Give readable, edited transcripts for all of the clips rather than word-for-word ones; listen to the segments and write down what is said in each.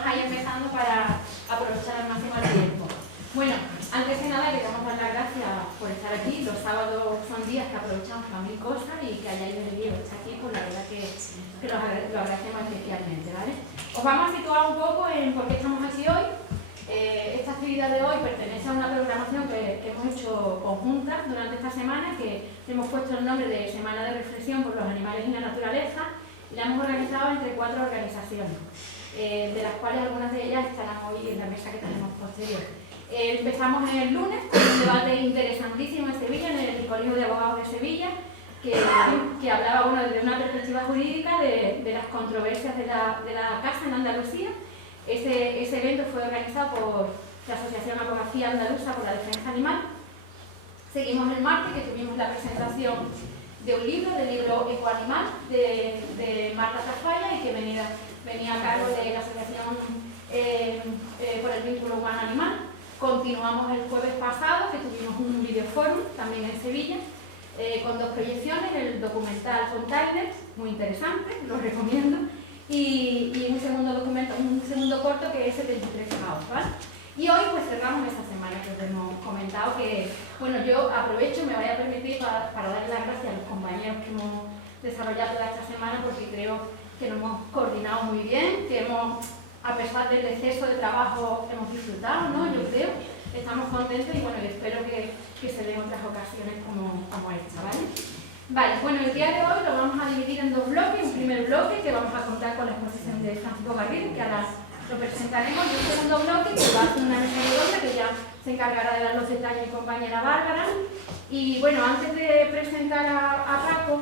vamos a ir empezando para aprovechar al máximo el tiempo. Bueno, antes de nada queremos dar las gracias por estar aquí. Los sábados son días que aprovechamos para mil cosas y que hayáis elegido estar aquí, pues la verdad que lo agradecemos especialmente, ¿vale? Os vamos a situar un poco en por qué estamos aquí hoy. Esta actividad de hoy pertenece a una programación que hemos hecho conjunta durante esta semana, que hemos puesto el nombre de Semana de Reflexión por los Animales y la Naturaleza, y la hemos organizado entre 4 organizaciones, de las cuales algunas de ellas estarán hoy en la mesa que tenemos posterior. Empezamos el lunes con un debate interesantísimo en Sevilla, en el Colegio de Abogados de Sevilla, que hablaba desde una perspectiva jurídica de las controversias de la caza en Andalucía. Ese evento fue organizado por la Asociación Abogacía Andaluza por la Defensa Animal. Seguimos el martes, que tuvimos la presentación de un libro, del libro Ecoanimal, de Marta Tafalla, y que venía a cargo de la Asociación por el Vínculo Humano-Animal. Continuamos el jueves pasado, que tuvimos un videoforum, también en Sevilla, con 2 proyecciones, el documental Containers, muy interesante, lo recomiendo, y un segundo corto que es 73 grados, ¿vale? Y hoy pues cerramos esa semana que os hemos comentado, que bueno, yo aprovecho y me voy a permitir para dar las gracias a los compañeros que hemos desarrollado toda esta semana, porque creo que nos hemos coordinado muy bien, que a pesar del exceso de trabajo hemos disfrutado, ¿no? Yo creo, estamos contentos y bueno, espero que se den otras ocasiones como esta, ¿vale? Vale, bueno, el día de hoy lo vamos a dividir en 2 bloques. Un primer bloque que vamos a contar con la exposición de Francisco Garrido, que ahora lo presentaremos, y un segundo bloque que va a ser una mesa redonda que ya se encargará de dar los detalles mi compañera Bárbara. Y bueno, antes de presentar a Paco,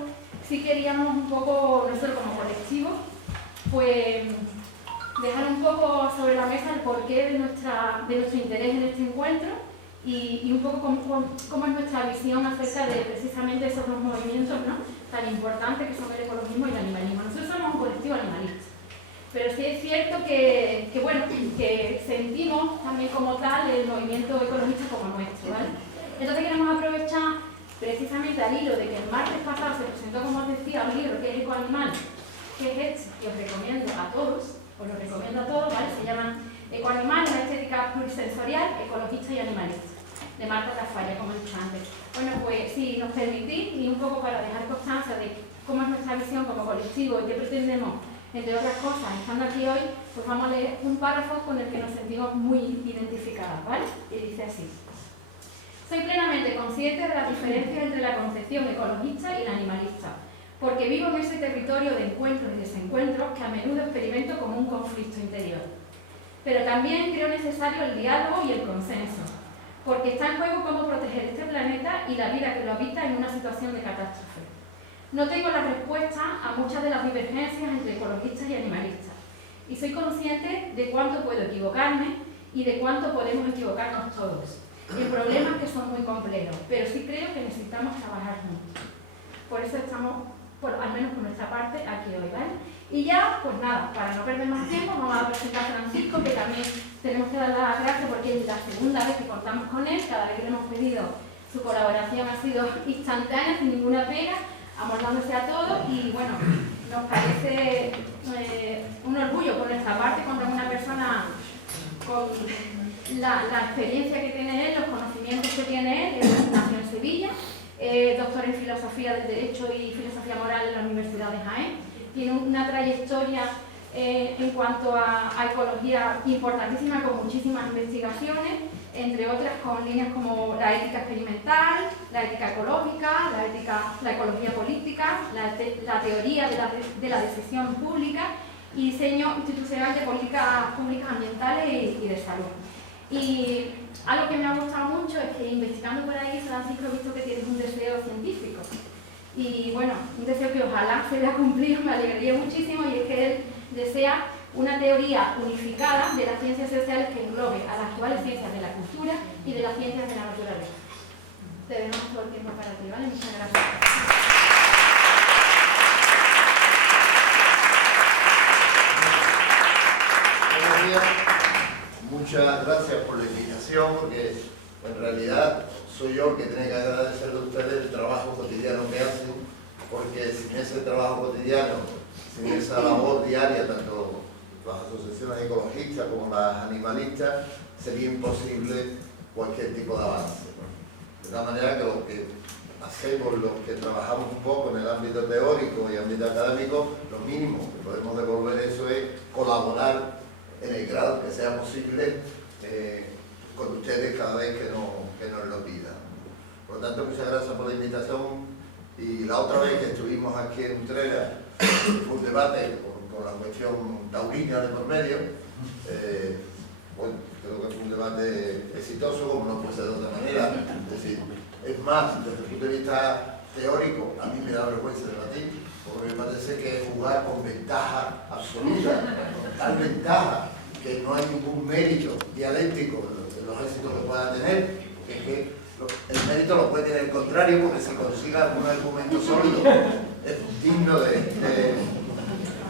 sí queríamos un poco, nosotros como colectivo, pues dejar un poco sobre la mesa el porqué de nuestro interés en este encuentro y un poco cómo es nuestra visión acerca de precisamente esos 2 movimientos, ¿no?, tan importantes que son el ecologismo y el animalismo. Nosotros somos un colectivo animalista, pero sí es cierto que sentimos también como tal el movimiento ecologista como nuestro, ¿vale? Entonces queremos aprovechar precisamente al hilo de que el martes pasado se presentó, como os decía, un libro que es Ecoanimal, que es este, que os recomiendo a todos, ¿vale? Se llama Ecoanimal, una estética plurisensorial, ecologista y animalista, de Marta Tafalla, como he dicho antes. Bueno, pues si nos permitís, y un poco para dejar constancia de cómo es nuestra visión como colectivo y qué pretendemos, entre otras cosas, estando aquí hoy, pues vamos a leer un párrafo con el que nos sentimos muy identificadas, ¿vale? Y dice así: soy plenamente consciente de las diferencias entre la concepción ecologista y la animalista, porque vivo en ese territorio de encuentros y desencuentros que a menudo experimento como un conflicto interior. Pero también creo necesario el diálogo y el consenso, porque está en juego cómo proteger este planeta y la vida que lo habita en una situación de catástrofe. No tengo la respuesta a muchas de las divergencias entre ecologistas y animalistas, y soy consciente de cuánto puedo equivocarme y de cuánto podemos equivocarnos todos, en problemas que son muy complejos, pero sí creo que necesitamos trabajar juntos. Por eso estamos, al menos por nuestra parte, aquí hoy, ¿vale? Y ya, pues nada, para no perder más tiempo, vamos a presentar a Francisco, que también tenemos que dar las gracias porque es la segunda vez que contamos con él. Cada vez que le hemos pedido su colaboración ha sido instantánea, sin ninguna pega, amordándose a todos, y bueno, nos parece un orgullo por nuestra parte contar con una persona con la experiencia que tiene él, los conocimientos que tiene él. Él nació en Sevilla, doctor en Filosofía del Derecho y Filosofía Moral en la Universidad de Jaén. Tiene una trayectoria en cuanto a ecología importantísima, con muchísimas investigaciones, entre otras con líneas como la ética experimental, la ética ecológica, la ecología política, la teoría de la decisión pública y diseño institucional de políticas públicas ambientales y de salud. Y algo que me ha gustado mucho es que investigando por ahí, Francisco, he visto que tienes un deseo científico. Y bueno, un deseo que ojalá se vea cumplido, me alegraría muchísimo, y es que él desea una teoría unificada de las ciencias sociales que englobe a las actuales ciencias de la cultura y de las ciencias de la naturaleza. Te dejamos todo el tiempo para ti, ¿vale? Muchas gracias. Buenos días. Muchas gracias por la invitación, porque en realidad soy yo el que tiene que agradecerle a ustedes el trabajo cotidiano que hacen, porque sin ese trabajo cotidiano, sin esa labor diaria, tanto las asociaciones ecologistas como las animalistas, sería imposible cualquier tipo de avance, ¿no? De tal manera que lo que hacemos, los que trabajamos un poco en el ámbito teórico y ámbito académico, lo mínimo que podemos devolver eso es colaborar en el grado que sea posible con ustedes cada vez que nos lo pidan. Por lo tanto, muchas gracias por la invitación. Y la otra vez que estuvimos aquí en Utrera, fue un debate con la cuestión taurina de por medio. Bueno, creo que fue un debate exitoso, como no puede ser de otra manera. Es decir, es más, desde el punto de vista teórico, a mí me da vergüenza debatir, porque me parece que es jugar con ventaja absoluta, con tal ventaja que no hay ningún mérito dialéctico en los éxitos que pueda tener, que el mérito lo puede tener el contrario, porque si consiga algún argumento sólido es digno de...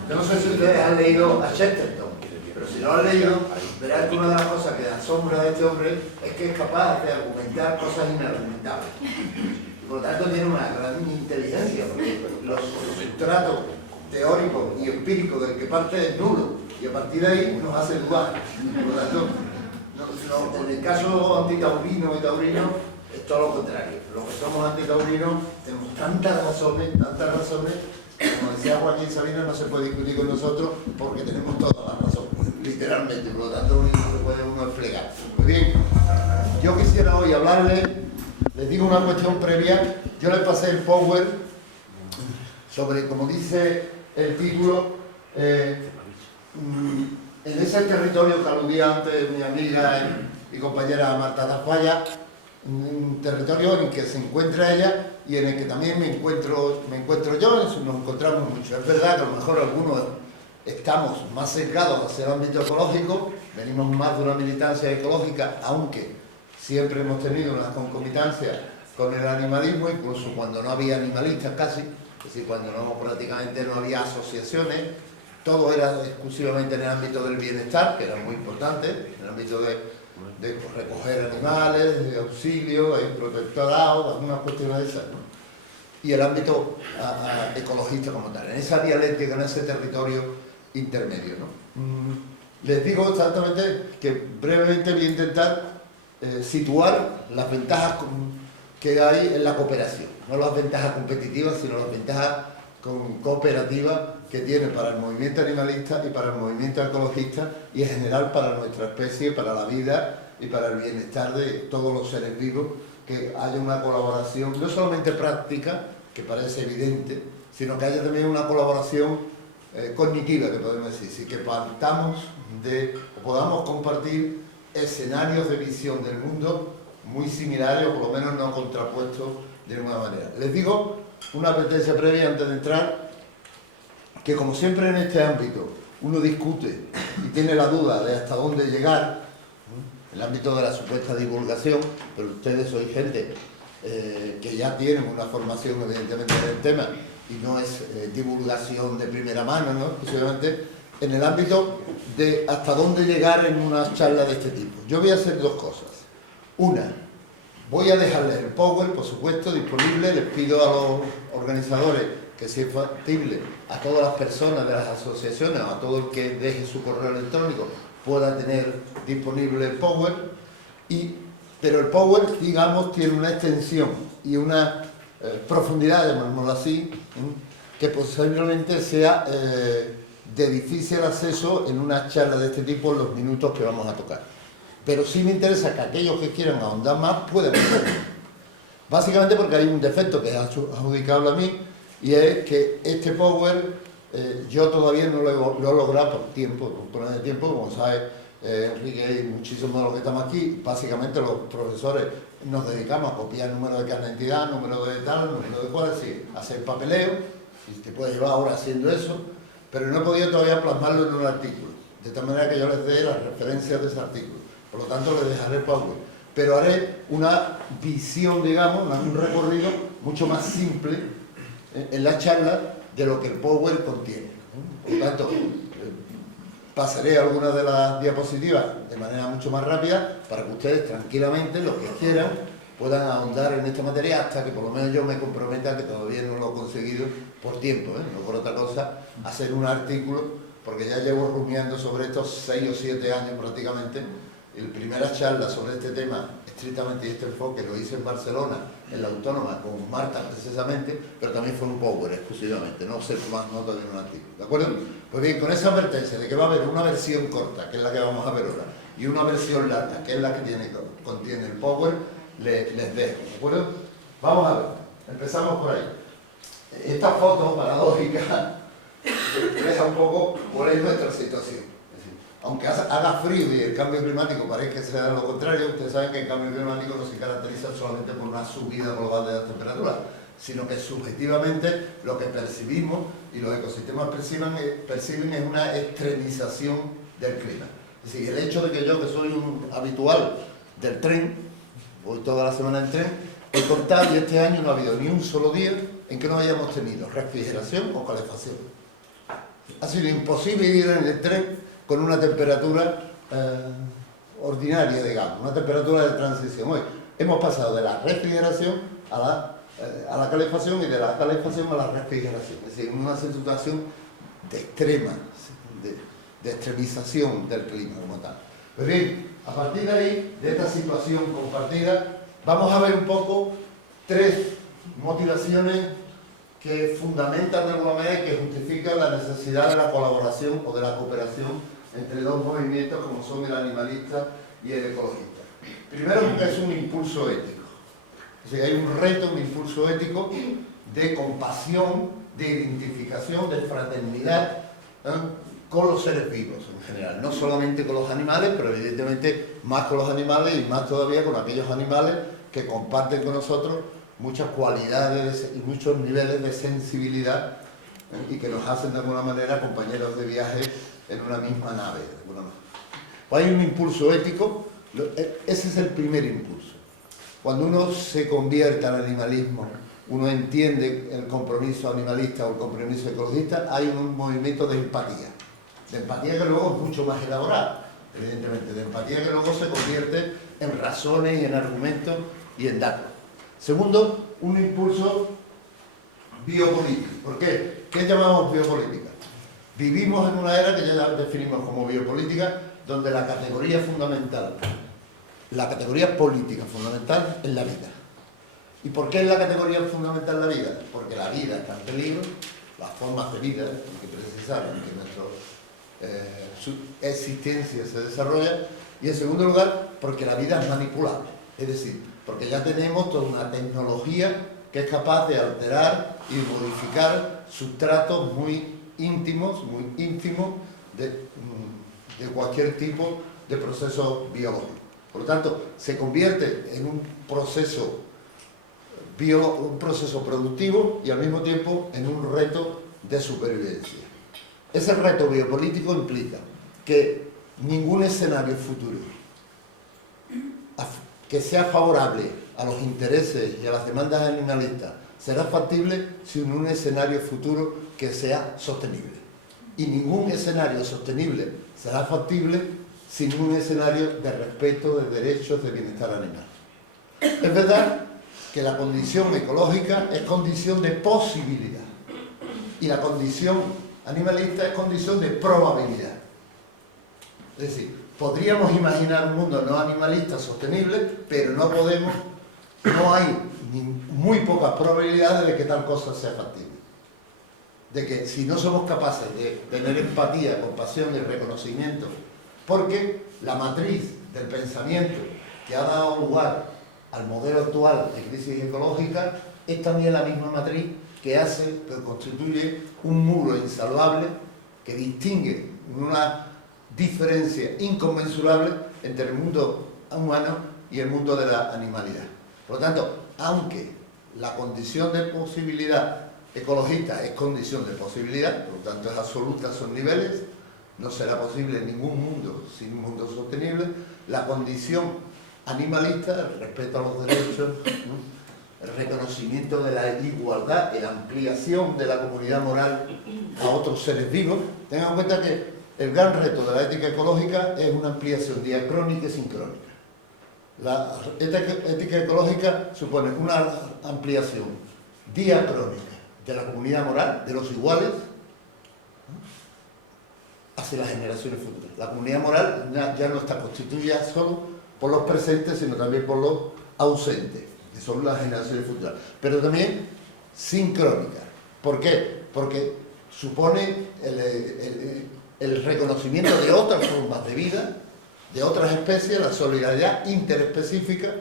Yo no sé si ustedes han leído a Chesterton, pero si no lo han leído, verán que una de las cosas que asombra de este hombre es que es capaz de argumentar cosas inargumentables. Y por lo tanto tiene una gran inteligencia, porque los sustratos teóricos y empíricos del que parte es nulo, y a partir de ahí nos hace dudar. Por lo tanto, en el caso antitaurino y taurino, es todo lo contrario. Los que somos antitaurinos tenemos tantas razones, como decía Joaquín Sabina, no se puede discutir con nosotros porque tenemos todas las razones, literalmente, por lo tanto no se puede uno desplegar. Muy bien, yo quisiera hoy hablarles, les digo una cuestión previa. Yo les pasé el Power sobre, como dice el título, en ese territorio que aludía antes mi amiga y compañera Marta Tafalla, un territorio en el que se encuentra ella y en el que también me encuentro yo, nos encontramos mucho. Es verdad que a lo mejor algunos estamos más sesgados hacia el ámbito ecológico, venimos más de una militancia ecológica, aunque siempre hemos tenido una concomitancia con el animalismo, incluso cuando no había animalistas casi, es decir, cuando prácticamente no había asociaciones, todo era exclusivamente en el ámbito del bienestar, que era muy importante, en el ámbito de recoger animales, de auxilio, de protectorado, algunas cuestiones de esas, ¿no? Y el ámbito ecologista como tal, en esa dialéctica, en ese territorio intermedio, ¿no? Les digo exactamente que brevemente voy a intentar situar las ventajas que hay en la cooperación, no las ventajas competitivas, sino las ventajas cooperativas que tiene para el movimiento animalista y para el movimiento ecologista y en general para nuestra especie, para la vida y para el bienestar de todos los seres vivos, que haya una colaboración no solamente práctica, que parece evidente, sino que haya también una colaboración cognitiva, que podemos decir, sí, que partamos o podamos compartir escenarios de visión del mundo muy similares o por lo menos no contrapuestos de ninguna manera. Les digo una advertencia previa antes de entrar, que como siempre en este ámbito uno discute y tiene la duda de hasta dónde llegar, en el ámbito de la supuesta divulgación, pero ustedes sois gente que ya tienen una formación evidentemente en el tema y no es divulgación de primera mano, ¿no? Exclusivamente en el ámbito de hasta dónde llegar en una charla de este tipo. Yo voy a hacer dos cosas. Una, voy a dejarles el Power, por supuesto, disponible. Les pido a los organizadores que, si es factible, a todas las personas de las asociaciones o a todo el que deje su correo electrónico pueda tener disponible el Power. Pero el Power, digamos, tiene una extensión y una profundidad, llamémoslo así, que posiblemente sea de difícil acceso en una charla de este tipo en los minutos que vamos a tocar. Pero sí me interesa que aquellos que quieran ahondar más puedan hacerlo. Básicamente porque hay un defecto que es adjudicable a mí, y es que este Power yo todavía no lo he logrado por problemas de tiempo, como sabe Enrique y muchísimos de los que estamos aquí. Básicamente los profesores nos dedicamos a copiar número de carnet de identidad, número de tal, número de cual, es decir, hacer papeleo, y te puedes llevar horas haciendo eso, pero no he podido todavía plasmarlo en un artículo, de tal manera que yo les dé las referencias de ese artículo. Por lo tanto, les dejaré el Power, pero haré una visión, digamos, un recorrido mucho más simple en la charla de lo que el Power contiene. Por lo tanto, pasaré algunas de las diapositivas de manera mucho más rápida para que ustedes tranquilamente, los que quieran, puedan ahondar en esta materia hasta que por lo menos yo me comprometa, que todavía no lo he conseguido por tiempo, no por otra cosa, hacer un artículo, porque ya llevo rumiando sobre estos 6 o 7 años prácticamente. La primera charla sobre este tema, estrictamente y este enfoque, lo hice en Barcelona, en la Autónoma, con Marta precisamente, pero también fue un Power exclusivamente, no sé más notas en un artículo, ¿de acuerdo? Pues bien, con esa advertencia de que va a haber una versión corta, que es la que vamos a ver ahora, y una versión larga, que es la que contiene el Power, les dejo, ¿de acuerdo? Vamos a ver, empezamos por ahí. Esta foto paradójica deja un poco cuál es nuestra situación. Aunque haga frío y el cambio climático parece que sea lo contrario, ustedes saben que el cambio climático no se caracteriza solamente por una subida global de la temperatura, sino que subjetivamente lo que percibimos y los ecosistemas perciben es una extremización del clima. Es decir, el hecho de que yo, que soy un habitual del tren, voy toda la semana en tren, he contado y este año no ha habido ni un solo día en que no hayamos tenido refrigeración o calefacción. Ha sido imposible ir en el tren con una temperatura ordinaria, digamos, una temperatura de transición. Hoy hemos pasado de la refrigeración a la calefacción y de la calefacción a la refrigeración. Es decir, una situación de extrema, de extremización del clima como tal. Pues bien, a partir de ahí, de esta situación compartida, vamos a ver un poco 3 motivaciones que fundamentan de alguna manera y que justifican la necesidad de la colaboración o de la cooperación entre 2 movimientos como son el animalista y el ecologista. Primero, porque es un impulso ético. Es decir, hay un reto, un impulso ético de compasión, de identificación, de fraternidad con los seres vivos en general. No solamente con los animales, pero evidentemente más con los animales y más todavía con aquellos animales que comparten con nosotros muchas cualidades y muchos niveles de sensibilidad y que nos hacen de alguna manera compañeros de viaje en una misma nave. Pues hay un impulso ético, ese es el primer impulso. Cuando uno se convierte al animalismo, uno entiende el compromiso animalista o el compromiso ecologista, hay un movimiento de empatía que luego es mucho más elaborado, evidentemente, de empatía que luego se convierte en razones y en argumentos y en datos. Segundo, un impulso biopolítico. ¿Por qué? ¿Qué llamamos biopolítica? Vivimos en una era que ya definimos como biopolítica, donde la categoría fundamental, la categoría política fundamental es la vida. ¿Y por qué es la categoría fundamental la vida? Porque la vida está en peligro, las formas de vida que precisaron que su existencia se desarrolla, y en segundo lugar, porque la vida es manipulable, es decir, porque ya tenemos toda una tecnología que es capaz de alterar y modificar sustratos muy íntimos, muy ínfimos de cualquier tipo de proceso biológico. Por lo tanto, se convierte en un proceso productivo y al mismo tiempo en un reto de supervivencia. Ese reto biopolítico implica que ningún escenario futuro que sea favorable a los intereses y a las demandas animalistas será factible sin un escenario futuro que sea sostenible. Y ningún escenario sostenible será factible sin un escenario de respeto de derechos de bienestar animal. Es verdad que la condición ecológica es condición de posibilidad y la condición animalista es condición de probabilidad. Es decir, podríamos imaginar un mundo no animalista sostenible, pero no podemos, no hay muy pocas probabilidades de que tal cosa sea factible. De que si no somos capaces de tener empatía, compasión y reconocimiento, porque la matriz del pensamiento que ha dado lugar al modelo actual de crisis ecológica es también la misma matriz que constituye un muro insalvable que distingue una diferencia inconmensurable entre el mundo humano y el mundo de la animalidad. Por lo tanto, aunque la condición de posibilidad ecologista es condición de posibilidad, por lo tanto es absoluta, son niveles, no será posible ningún mundo sin un mundo sostenible, la condición animalista, el respeto a los derechos, el reconocimiento de la igualdad y la ampliación de la comunidad moral a otros seres vivos. Tengan en cuenta que el gran reto de la ética ecológica es una ampliación diacrónica y sincrónica. La ética ecológica supone una ampliación diacrónica de la comunidad moral, de los iguales, hacia las generaciones futuras. La comunidad moral ya no está constituida solo por los presentes, sino también por los ausentes, que son las generaciones futuras, pero también sincrónica. ¿Por qué? Porque supone el reconocimiento de otras formas de vida, de otras especies, la solidaridad interespecífica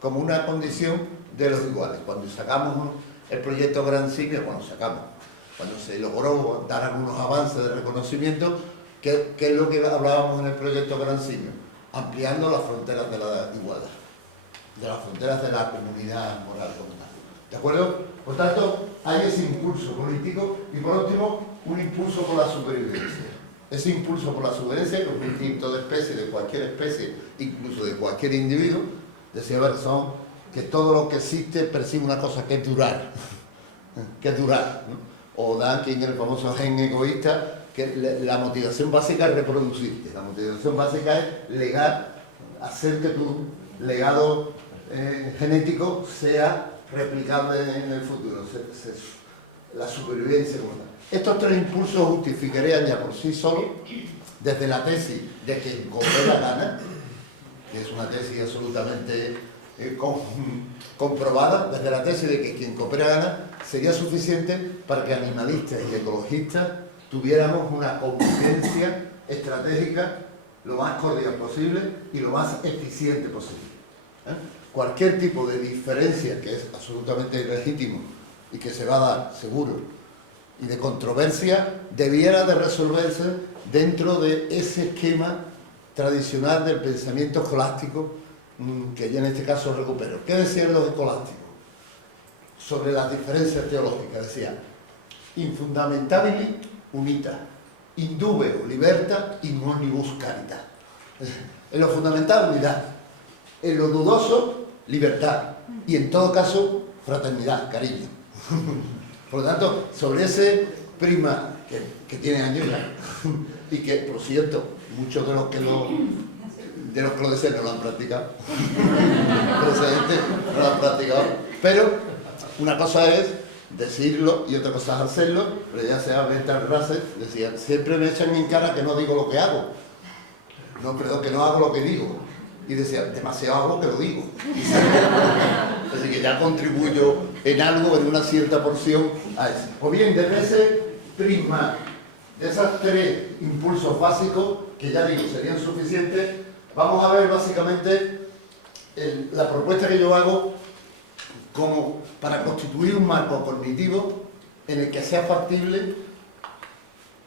como una condición de los iguales. Cuando sacamos el proyecto Gran Simio, cuando se logró dar algunos avances de reconocimiento, ¿qué es lo que hablábamos en el proyecto Gran Simio? Ampliando las fronteras de la igualdad, de las fronteras de la comunidad moral comunal. ¿De acuerdo? Por tanto, hay ese impulso político y, por último, un impulso por la supervivencia. Ese impulso por la supervivencia, que es un instinto de especie, de cualquier especie, incluso de cualquier individuo, decía Bergson, que todo lo que existe persigue una cosa, que es durar. Que es durar, ¿no? O Duncan, el famoso gen egoísta, que la motivación básica es reproducirte. La motivación básica es legar, hacer que tu legado genético sea replicable en el futuro, la supervivencia como tal. Estos tres impulsos justificarían ya por sí solos, desde la tesis de que coopera gana, que es una tesis absolutamente comprobada, desde la tesis de que quien coopera gana, sería suficiente para que animalistas y ecologistas tuviéramos una convivencia estratégica lo más cordial posible y lo más eficiente posible. Cualquier tipo de diferencia, que es absolutamente legítimo y que se va a dar seguro, y de controversia, debiera de resolverse dentro de ese esquema tradicional del pensamiento escolástico que yo en este caso recupero. ¿Qué decían los escolásticos sobre las diferencias teológicas? Decían: infundamentabili unita, indubio libertà, in omnibus caritas. En lo fundamental, unidad; en lo dudoso, libertad; y en todo caso, fraternidad, cariño. Por lo tanto, sobre ese prisma que tiene años ya, y que, por cierto, muchos de los que lo desean no lo han practicado, no lo han practicado, pero una cosa es decirlo y otra cosa es hacerlo. Pero ya sea Bertrand Russell decía: siempre me echan en cara que no digo lo que hago, que no hago lo que digo, y decía: demasiado hago que lo digo. Así que ya contribuyo en algo, en una cierta porción a eso. Pues bien, desde ese prisma, de esos tres impulsos básicos, que ya digo serían suficientes, vamos a ver básicamente la propuesta que yo hago como para constituir un marco cognitivo en el que sea factible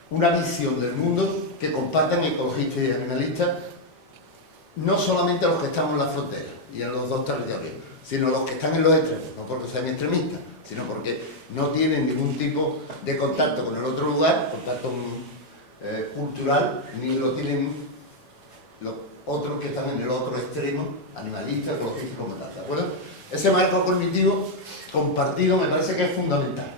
una visión del mundo que compartan ecologistas y animalistas, no solamente los que estamos en la frontera y en los dos territorios, sino los que están en los extremos, no porque sean extremistas, sino porque no tienen ningún tipo de contacto con el otro lugar, contacto cultural, ni lo tienen los otros que están en el otro extremo, animalistas, ecologistas, como tal, ¿de acuerdo? Ese marco cognitivo compartido me parece que es fundamental.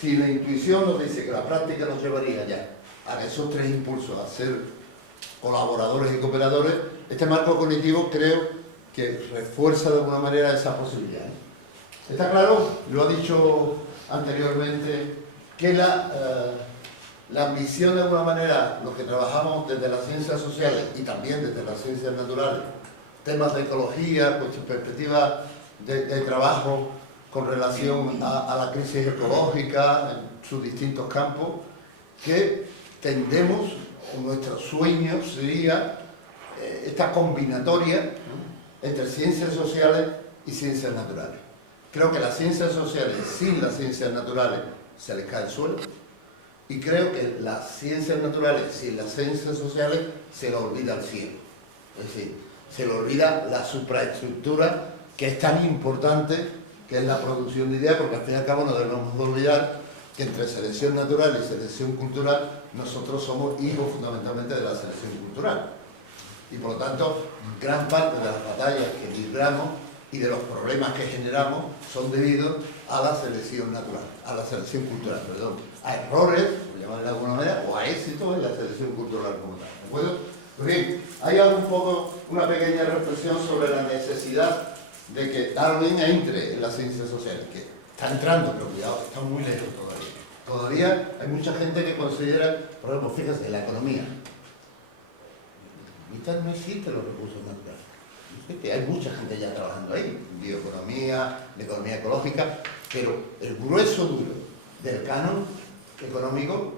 Si la intuición nos dice que la práctica nos llevaría ya a esos tres impulsos, a ser colaboradores y cooperadores, este marco cognitivo creo que refuerza de alguna manera esa posibilidad. Está claro, lo ha dicho anteriormente, que la ambición de alguna manera, los que trabajamos desde las ciencias sociales y también desde las ciencias naturales, temas de ecología, perspectivas de trabajo con relación a la crisis ecológica en sus distintos campos, que tendemos, nuestro sueño sería esta combinatoria, ¿no?, entre ciencias sociales y ciencias naturales. Creo que las ciencias sociales, sin las ciencias naturales, se les cae el suelo, y creo que las ciencias naturales, sin las ciencias sociales, se les olvida el cielo. Es decir, se le olvida la supraestructura que es tan importante, que es la producción de ideas, porque al fin y al cabo no debemos olvidar que entre selección natural y selección cultural nosotros somos hijos fundamentalmente de la selección cultural. Y por lo tanto, gran parte de las batallas que libramos y de los problemas que generamos son debidos a la selección natural, a la selección cultural, perdón, a errores, por llamarlo de alguna manera, o a éxitos en la selección cultural como tal. ¿De acuerdo? Pues bien, hay un poco, una pequeña reflexión sobre la necesidad de que Darwin entre en las ciencias sociales, que está entrando, pero cuidado, está muy lejos todavía. Todavía hay mucha gente que considera, por ejemplo, fíjese, la economía. No existen los recursos naturales. No existe. Hay mucha gente ya trabajando ahí, bioeconomía, la economía ecológica, pero el grueso duro del canon económico,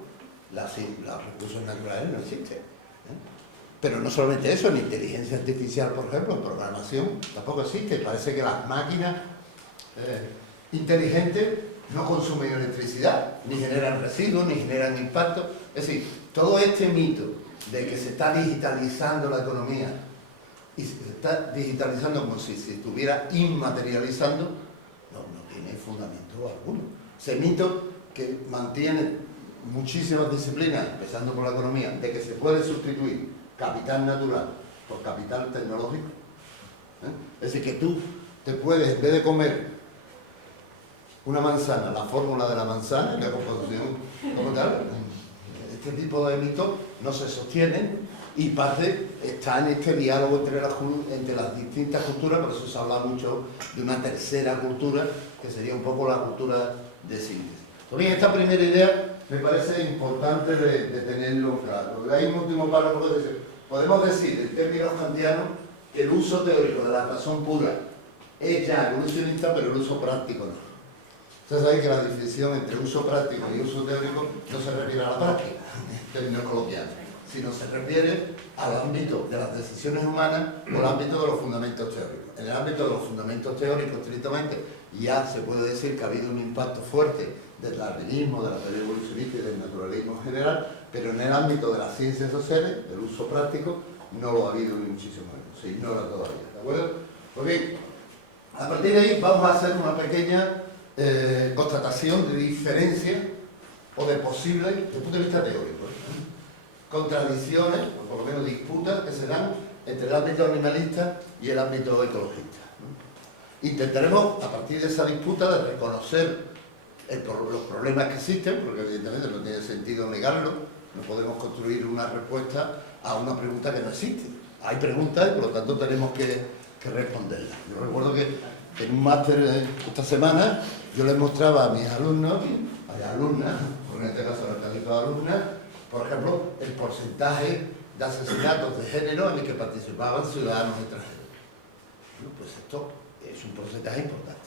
los recursos naturales no existen. Pero no solamente eso, en inteligencia artificial, por ejemplo, en programación, tampoco existe. Parece que las máquinas inteligentes no consumen electricidad, ni generan residuos, ni generan impacto. Es decir, todo este mito de que se está digitalizando la economía y se está digitalizando como si se estuviera inmaterializando, no tiene fundamento alguno. Ese mito que mantiene muchísimas disciplinas, empezando por la economía, de que se puede sustituir capital natural por capital tecnológico. Es decir, que tú te puedes, en vez de comer una manzana, la fórmula de la manzana, la composición como tal, este tipo de mitos no se sostienen y parte está en este diálogo entre las distintas culturas. Por eso se habla mucho de una tercera cultura, que sería un poco la cultura de síntesis. Entonces, esta primera idea me parece importante de tenerlo claro. Hay un último párrafo que dice: podemos decir, en términos kantianos, que el uso teórico de la razón pura es ya evolucionista, pero el uso práctico no. Ustedes saben que la definición entre uso práctico y uso teórico no se refiere a la práctica, en términos coloquiales, sino se refiere al ámbito de las decisiones humanas o al ámbito de los fundamentos teóricos. En el ámbito de los fundamentos teóricos, estrictamente, ya se puede decir que ha habido un impacto fuerte del darwinismo, de la teoría evolucionista y del naturalismo en general, pero en el ámbito de las ciencias sociales, del uso práctico, no lo ha habido ni muchísimo menos, se ignora todavía, ¿de acuerdo? Pues bien, a partir de ahí vamos a hacer una pequeña constatación de diferencia o de posibles, desde el punto de vista teórico, contradicciones, o por lo menos disputas que se dan entre el ámbito animalista y el ámbito ecologista. Intentaremos, a partir de esa disputa, de reconocer los problemas que existen, porque evidentemente no tiene sentido negarlo, no podemos construir una respuesta a una pregunta que no existe. Hay preguntas y por lo tanto tenemos que responderlas. Yo recuerdo que en un máster esta semana yo les mostraba a mis alumnos, a alumnas, porque en este caso era calificado alumnas, por ejemplo, el porcentaje de asesinatos de género en el que participaban ciudadanos extranjeros. Bueno, pues esto es un porcentaje importante.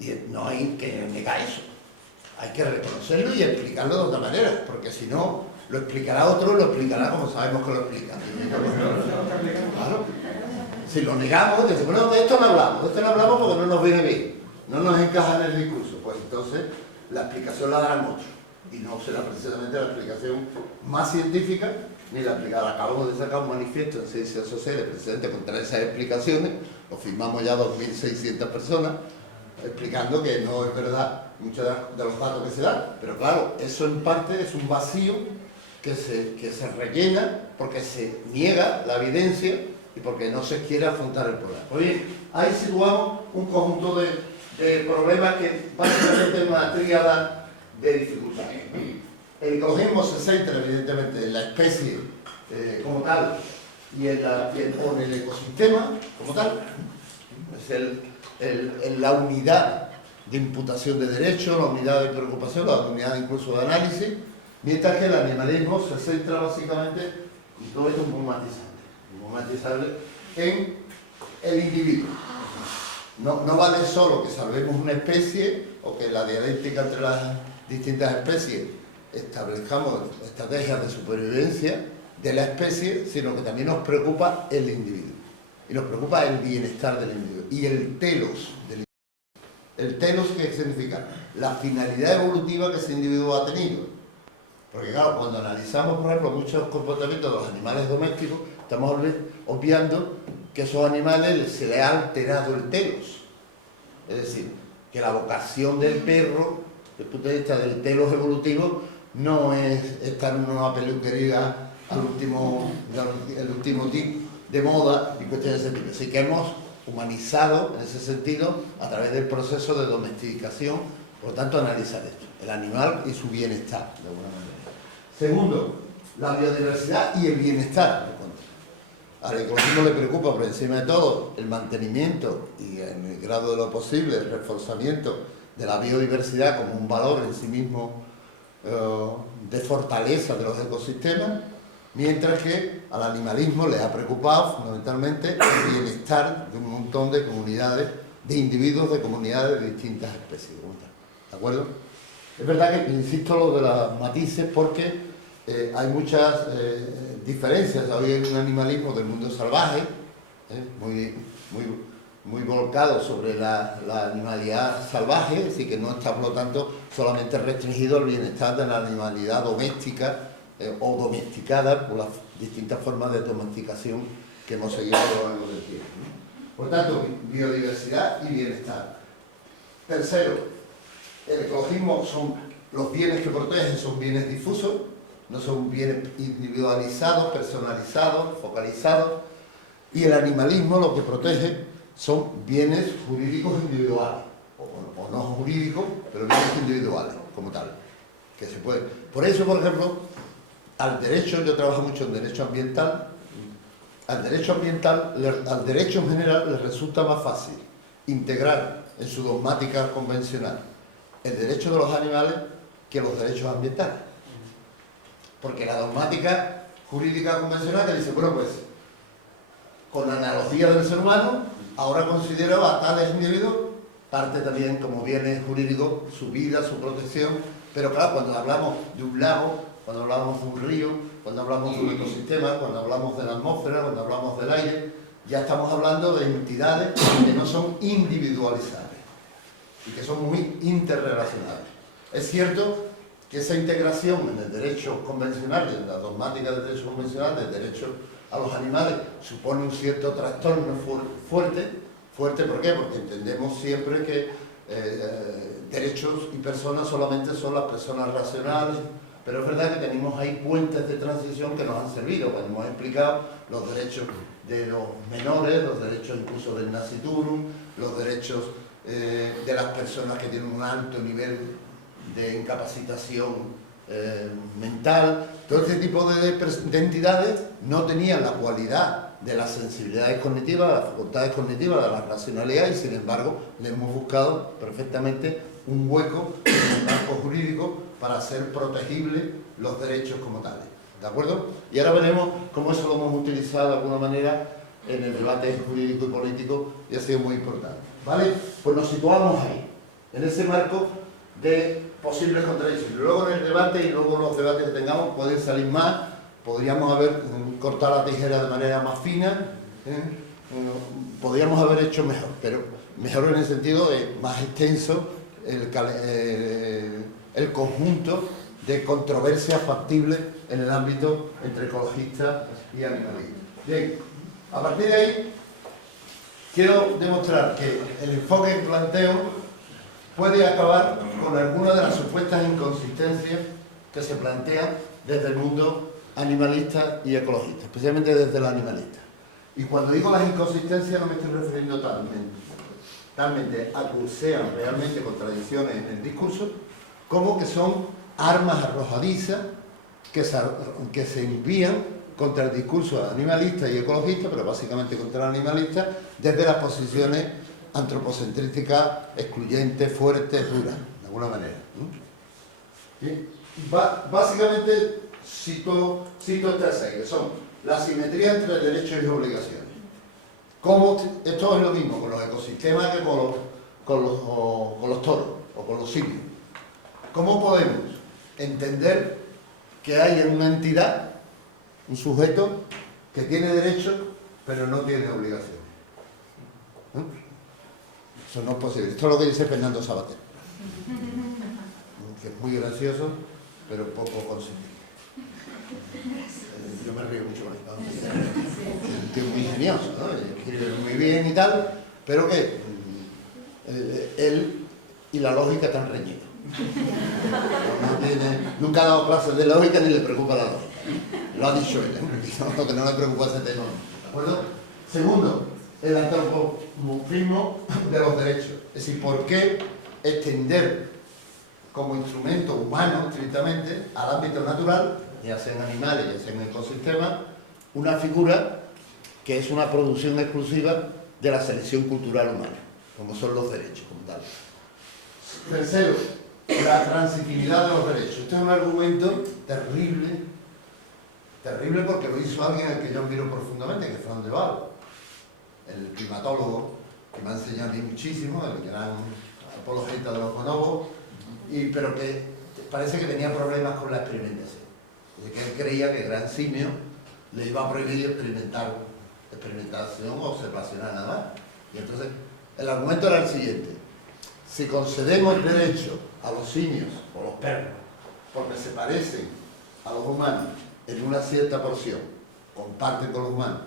Y no hay que negar eso. Hay que reconocerlo y explicarlo de otra manera, porque si no, lo explicará otro, lo explicará como sabemos que lo explica. Claro. Si lo negamos, decimos, bueno, de esto no hablamos porque no nos viene bien, no nos encaja en el discurso, pues entonces la explicación la darán otros. Y no será precisamente la explicación más científica, ni la aplicada. Acabamos de sacar un manifiesto en Ciencias Sociales precisamente contra esas explicaciones, lo firmamos ya 2.600 personas, explicando que no es verdad muchos de los datos que se dan. Pero claro, eso en parte es un vacío que se rellena porque se niega la evidencia y porque no se quiere afrontar el problema. Pues bien, ahí situamos un conjunto de problemas que básicamente es una tríada de dificultades. El ecologismo se centra evidentemente en la especie como tal y en el ecosistema como tal. Es la unidad de imputación de derechos, la unidad de preocupación, la unidad incluso de análisis, mientras que el animalismo se centra básicamente, y todo esto es muy matizable, en el individuo. No vale solo que salvemos una especie o que la dialéctica entre las distintas especies establezcamos estrategias de supervivencia de la especie, sino que también nos preocupa el individuo. Y nos preocupa el bienestar del individuo. Y el telos del individuo. ¿El telos qué significa? La finalidad evolutiva que ese individuo ha tenido. Porque claro, cuando analizamos, por ejemplo, muchos comportamientos de los animales domésticos, estamos obviando que a esos animales se les ha alterado el telos. Es decir, que la vocación del perro, desde el punto de vista del telos evolutivo, no es estar en una peluquería el último tip de moda y cuestiones de ese tipo. Así que hemos humanizado en ese sentido a través del proceso de domesticación, por lo tanto analizar esto, el animal y su bienestar, de alguna manera. Segundo, la biodiversidad y el bienestar. Al ecologismo le preocupa por encima de todo el mantenimiento y en el grado de lo posible el reforzamiento de la biodiversidad como un valor en sí mismo de fortaleza de los ecosistemas, mientras que al animalismo les ha preocupado fundamentalmente el bienestar de un montón de comunidades, de individuos de comunidades de distintas especies. ¿De acuerdo? Es verdad que insisto lo de los matices porque hay muchas diferencias. Hoy hay un animalismo del mundo salvaje, muy volcado sobre la animalidad salvaje, así que no está, por lo tanto, solamente restringido al bienestar de la animalidad doméstica o domesticada por las distintas formas de domesticación que hemos seguido a lo largo del tiempo, ¿no? Por tanto, biodiversidad y bienestar. Tercero, el ecologismo son los bienes que protegen, son bienes difusos, no son bienes individualizados, personalizados, focalizados, y el animalismo lo que protege son bienes jurídicos individuales, o no jurídicos, pero bienes individuales, como tal, que se puede. Por eso, por ejemplo, al derecho, yo trabajo mucho en derecho ambiental, al derecho en general le resulta más fácil integrar en su dogmática convencional el derecho de los animales que los derechos ambientales. Porque la dogmática jurídica convencional te dice, bueno, pues, con la analogía del ser humano, ahora considero a tales individuos parte también como bienes jurídicos, su vida, su protección, pero claro, cuando hablamos de un lago, cuando hablamos de un río, cuando hablamos de un ecosistema, cuando hablamos de la atmósfera, cuando hablamos del aire, ya estamos hablando de entidades que no son individualizables y que son muy interrelacionables. Es cierto que esa integración en el derecho convencional, en la dogmática del derecho convencional, del derecho a los animales, supone un cierto trastorno fuerte. ¿Por qué? Porque entendemos siempre que derechos y personas solamente son las personas racionales, pero es verdad que tenemos ahí puentes de transición que nos han servido, cuando hemos explicado los derechos de los menores, los derechos incluso del nasciturum, los derechos de las personas que tienen un alto nivel de incapacitación mental. Todo este tipo de entidades no tenían la cualidad de las sensibilidades cognitivas, de las facultades cognitivas, de la racionalidad, y sin embargo le hemos buscado perfectamente un hueco en el campo jurídico para hacer protegibles los derechos como tales. ¿De acuerdo? Y ahora veremos cómo eso lo hemos utilizado de alguna manera en el debate jurídico y político, y ha sido muy importante. ¿Vale? Pues nos situamos ahí, en ese marco de posibles contradicciones. Luego en el debate y luego los debates que tengamos pueden salir más, podríamos haber cortado la tijera de manera más fina, podríamos haber hecho mejor, pero mejor en el sentido de más extenso el conjunto de controversias factibles en el ámbito entre ecologistas y animalistas. Bien, a partir de ahí quiero demostrar que el enfoque que planteo puede acabar con algunas de las supuestas inconsistencias que se plantean desde el mundo animalista y ecologista, especialmente desde el animalista. Y cuando digo las inconsistencias no me estoy refiriendo talmente a que sean realmente contradicciones en el discurso, como que son armas arrojadizas que se envían contra el discurso animalista y ecologista, pero básicamente contra el animalista, desde las posiciones antropocentrísticas, excluyentes, fuertes, duras, de alguna manera, ¿no? ¿Sí? Básicamente cito estas seis, que son la simetría entre derechos y obligaciones. Esto es lo mismo con los ecosistemas que con los toros o con los simios. ¿Cómo podemos entender que hay en una entidad un sujeto que tiene derechos pero no tiene obligaciones? ¿No? Eso no es posible. Esto es lo que dice Fernando Savater, que es muy gracioso pero poco consentido. Yo me río mucho con esto. Que es muy ingenioso, ¿no? Escribe muy bien y tal, pero que él y la lógica están reñidos. Nunca ha dado clases de lógica ni le preocupa la lógica. Lo ha dicho él, ¿no? Que no le preocupa ese tema. ¿De acuerdo? Segundo, el antropomorfismo de los derechos. Es decir, ¿por qué extender como instrumento humano, estrictamente, al ámbito natural, ya sean animales, ya sean ecosistemas, una figura que es una producción exclusiva de la selección cultural humana, como son los derechos, como tal? Tercero, la transitividad de los derechos. Este es un argumento terrible, terrible porque lo hizo alguien al que yo admiro profundamente, que es Fran de Waal, el primatólogo, que me ha enseñado a mí muchísimo, el gran apologeta de los bonobos, pero que parece que tenía problemas con la experimentación. Que él creía que el gran simio le iba a prohibir experimentación observacional nada más. Y entonces, el argumento era el siguiente: si concedemos derechos a los simios o los perros porque se parecen a los humanos en una cierta porción, comparten con los humanos,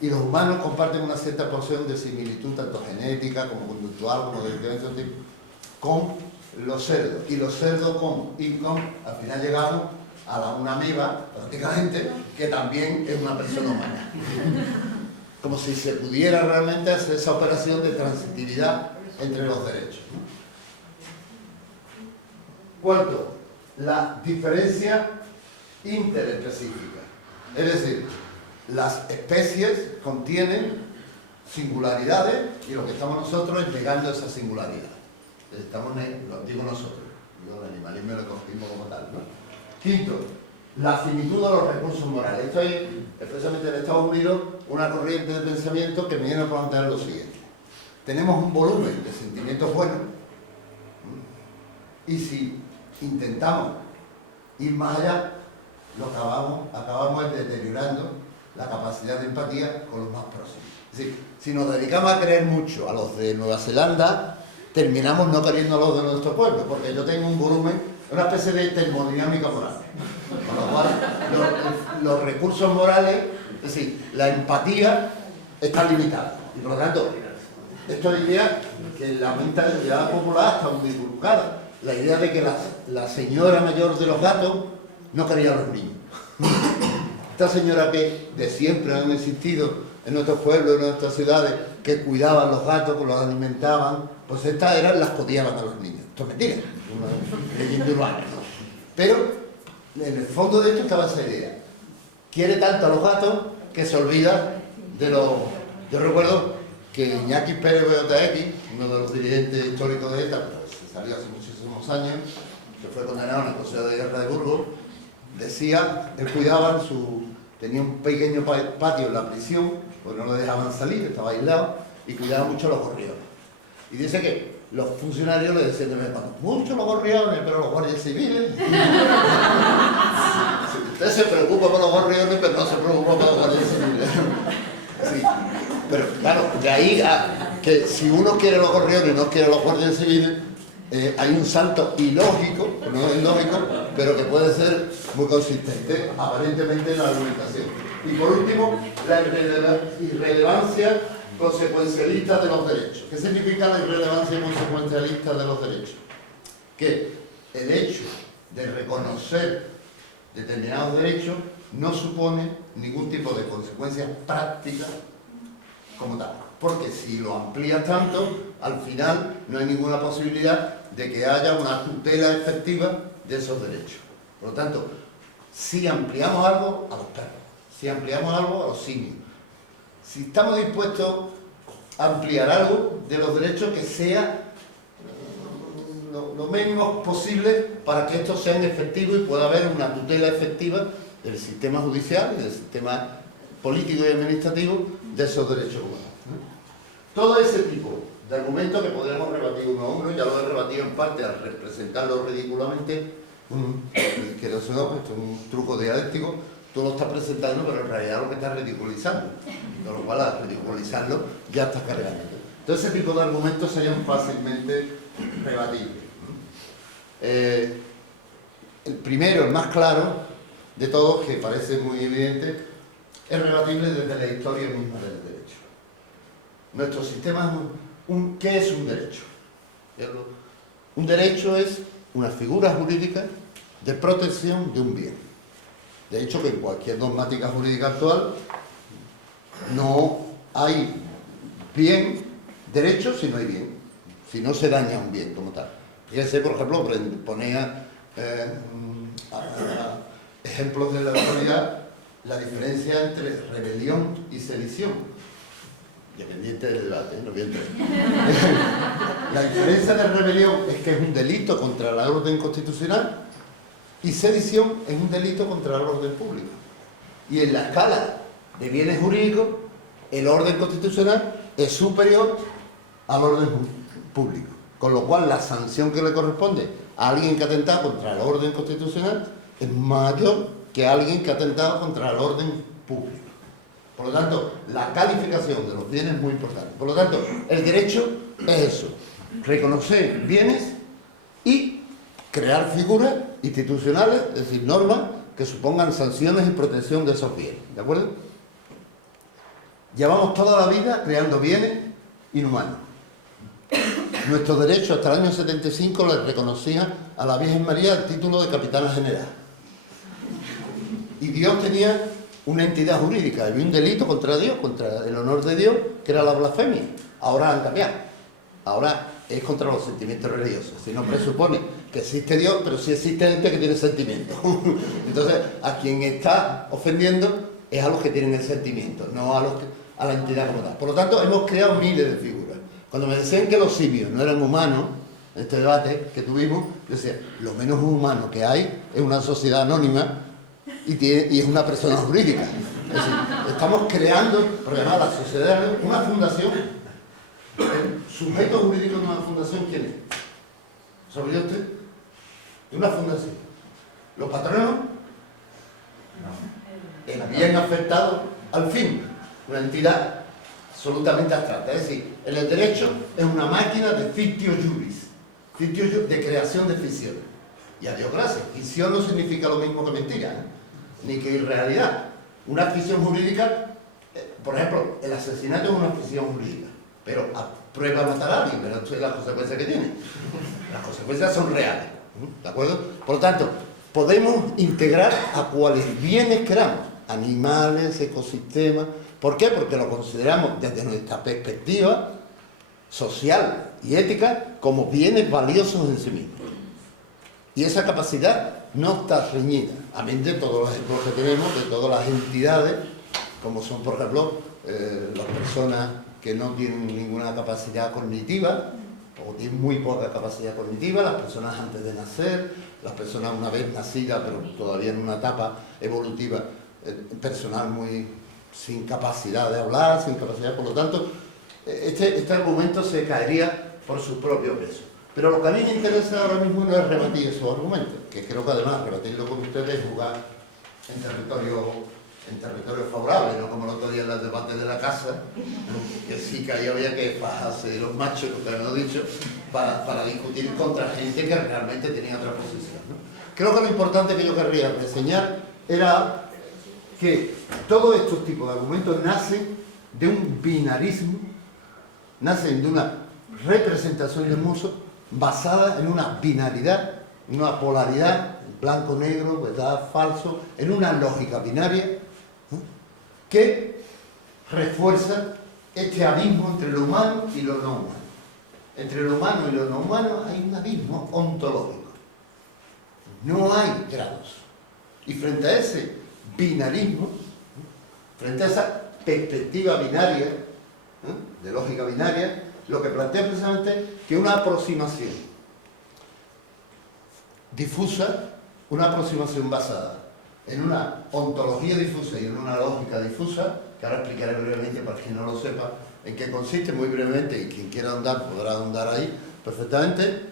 y los humanos comparten una cierta porción de similitud, tanto genética como conductual, como de diferentes tipos, con los cerdos, y los cerdos al final llegamos a una amiba, prácticamente, que también es una persona humana. Como si se pudiera realmente hacer esa operación de transitividad entre los derechos. Cuarto, la diferencia interespecífica. Es decir, las especies contienen singularidades y lo que estamos nosotros es llegando a esa singularidad. Lo digo nosotros, yo el animalismo lo cogimos como tal, ¿no? Quinto, la finitud de los recursos morales. Esto hay, especialmente en Estados Unidos, una corriente de pensamiento que me viene a plantear lo siguiente. Tenemos un volumen de sentimientos buenos y si intentamos ir más allá, acabamos deteriorando la capacidad de empatía con los más próximos. Es decir, si nos dedicamos a querer mucho a los de Nueva Zelanda, terminamos no queriendo a los de nuestro pueblo, porque yo tengo un volumen, una especie de termodinámica moral. Con lo cual, los recursos morales, es decir, la empatía está limitada. Y por lo tanto, esto diría que la mentalidad popular está muy divulgada. La idea de que la señora mayor de los gatos no quería a los niños. Esta señora que de siempre han existido en nuestros pueblos, en nuestras ciudades, que cuidaban los gatos, que los alimentaban, pues estas eran las que odiaban a los niños. Esto es mentira, una leyenda urbana, ¿no? Pero en el fondo de esto estaba esa idea. Quiere tanto a los gatos que se olvida de los... Yo recuerdo que Iñaki Pérez Beotaegui, uno de los dirigentes históricos de ETA, pues se salió hace muchísimos años, que fue condenado en el Consejo de Guerra de Burgos, decía, él cuidaba tenía un pequeño patio en la prisión, pues no lo dejaban salir, estaba aislado, y cuidaba mucho los gorriones. Y dice que los funcionarios le decían de vez en cuando, mucho los gorriones, pero los guardias civiles. Usted se preocupa por los gorriones, pero no se preocupa por los guardias civiles. Sí. Pero claro, de ahí a que si uno quiere los gorriones y no quiere los guardias civiles, hay un salto ilógico, no es lógico, pero que puede ser muy consistente aparentemente en la argumentación. Y por último, la irrelevancia consecuencialista de los derechos. ¿Qué significa la irrelevancia consecuencialista de los derechos? Que el hecho de reconocer determinados derechos no supone ningún tipo de consecuencia práctica como tal. Porque si lo amplías tanto, al final no hay ninguna posibilidad de que haya una tutela efectiva de esos derechos. Por lo tanto, si ampliamos algo a los perros, si ampliamos algo a los simios, si estamos dispuestos a ampliar algo de los derechos que sea lo mínimo posible para que estos sean efectivos y pueda haber una tutela efectiva del sistema judicial y del sistema político y administrativo de esos derechos humanos. Todo ese tipo de argumentos que podremos rebatir uno a uno, ya lo he rebatido en parte al representarlo ridículamente, que no es un truco dialéctico, tú lo estás presentando, pero en realidad lo que estás ridiculizando, con lo cual al ridiculizarlo ya estás cargando. Entonces ese tipo de argumentos serían fácilmente rebatibles. El primero, el más claro de todos, que parece muy evidente, es rebatible desde la historia misma del derecho. Nuestro sistema es ¿qué es un derecho? Un derecho es una figura jurídica de protección de un bien. De hecho, que en cualquier dogmática jurídica actual no hay derecho si no hay bien, si no se daña un bien como tal. Fíjense, por ejemplo, ponía ejemplos de la actualidad, la diferencia entre rebelión y sedición. Dependiente del debate, no voy a entrar. La diferencia de rebelión es que es un delito contra la orden constitucional y sedición es un delito contra el orden público. Y en la escala de bienes jurídicos, el orden constitucional es superior al orden público. Con lo cual, la sanción que le corresponde a alguien que ha atentado contra el orden constitucional es mayor que a alguien que ha atentado contra el orden público. Por lo tanto, la calificación de los bienes es muy importante. Por lo tanto, el derecho es eso, reconocer bienes y crear figuras institucionales, es decir, normas que supongan sanciones y protección de esos bienes. ¿De acuerdo? Llevamos toda la vida creando bienes inhumanos. Nuestro derecho hasta el año 75 le reconocía a la Virgen María el título de Capitana General. Y Dios tenía una entidad jurídica, había un delito contra Dios, contra el honor de Dios, que era la blasfemia. Ahora han cambiado. Ahora es contra los sentimientos religiosos. Si no presupone que existe Dios, pero sí existe gente que tiene sentimientos. Entonces, a quien está ofendiendo es a los que tienen el sentimiento, no a la entidad como tal. Por lo tanto, hemos creado miles de figuras. Cuando me decían que los simios no eran humanos, en este debate que tuvimos, yo decía, lo menos humano que hay es una sociedad anónima y es una persona jurídica. Es decir, estamos creando, porque además la sociedad es una fundación. El sujeto jurídico de una fundación, ¿quién es? ¿Sabía usted? De una fundación. ¿Los patronos? El bien afectado al fin. Una entidad absolutamente abstracta. Es decir, el derecho es una máquina de fictio juris, de creación de ficciones. Y adiós gracias. Ficción no significa lo mismo que mentira, ¿eh? Ni que irrealidad. Una ficción jurídica, por ejemplo, el asesinato es una ficción jurídica, pero a prueba matar a alguien, pero eso es la consecuencia que tiene. Las consecuencias son reales, ¿de acuerdo? Por lo tanto, podemos integrar a cuales bienes queramos, animales, ecosistemas. ¿Por qué? Porque lo consideramos desde nuestra perspectiva social y ética como bienes valiosos en sí mismos. Y esa capacidad no está reñida, amén de todos los ejemplos que tenemos, de todas las entidades, como son, por ejemplo, las personas que no tienen ninguna capacidad cognitiva, o tienen muy poca capacidad cognitiva, las personas antes de nacer, las personas una vez nacidas, pero todavía en una etapa evolutiva personal muy sin capacidad de hablar, sin capacidad, por lo tanto, este argumento se caería por su propio peso. Pero lo que a mí me interesa ahora mismo no es rebatir esos argumentos, que creo que además rebatirlo con ustedes es jugar en territorio favorable, no como el otro día en el debate de la casa, que sí que ahí había que fajarse de los machos, lo que hemos dicho, para discutir contra gente que realmente tenía otra posición, ¿no? Creo que lo importante que yo querría reseñar era que todos estos tipos de argumentos nacen de un binarismo, nacen de una representación del mundo basada en una binaridad, en una polaridad, blanco-negro, verdad, falso, en una lógica binaria, ¿no?, que refuerza este abismo entre lo humano y lo no humano. Entre lo humano y lo no humano hay un abismo ontológico. No hay grados. Y frente a ese binarismo, frente a esa perspectiva binaria, de lógica binaria, lo que plantea precisamente que una aproximación difusa, una aproximación basada en una ontología difusa y en una lógica difusa, que ahora explicaré brevemente para quien no lo sepa en qué consiste, muy brevemente, y quien quiera ahondar podrá ahondar ahí perfectamente.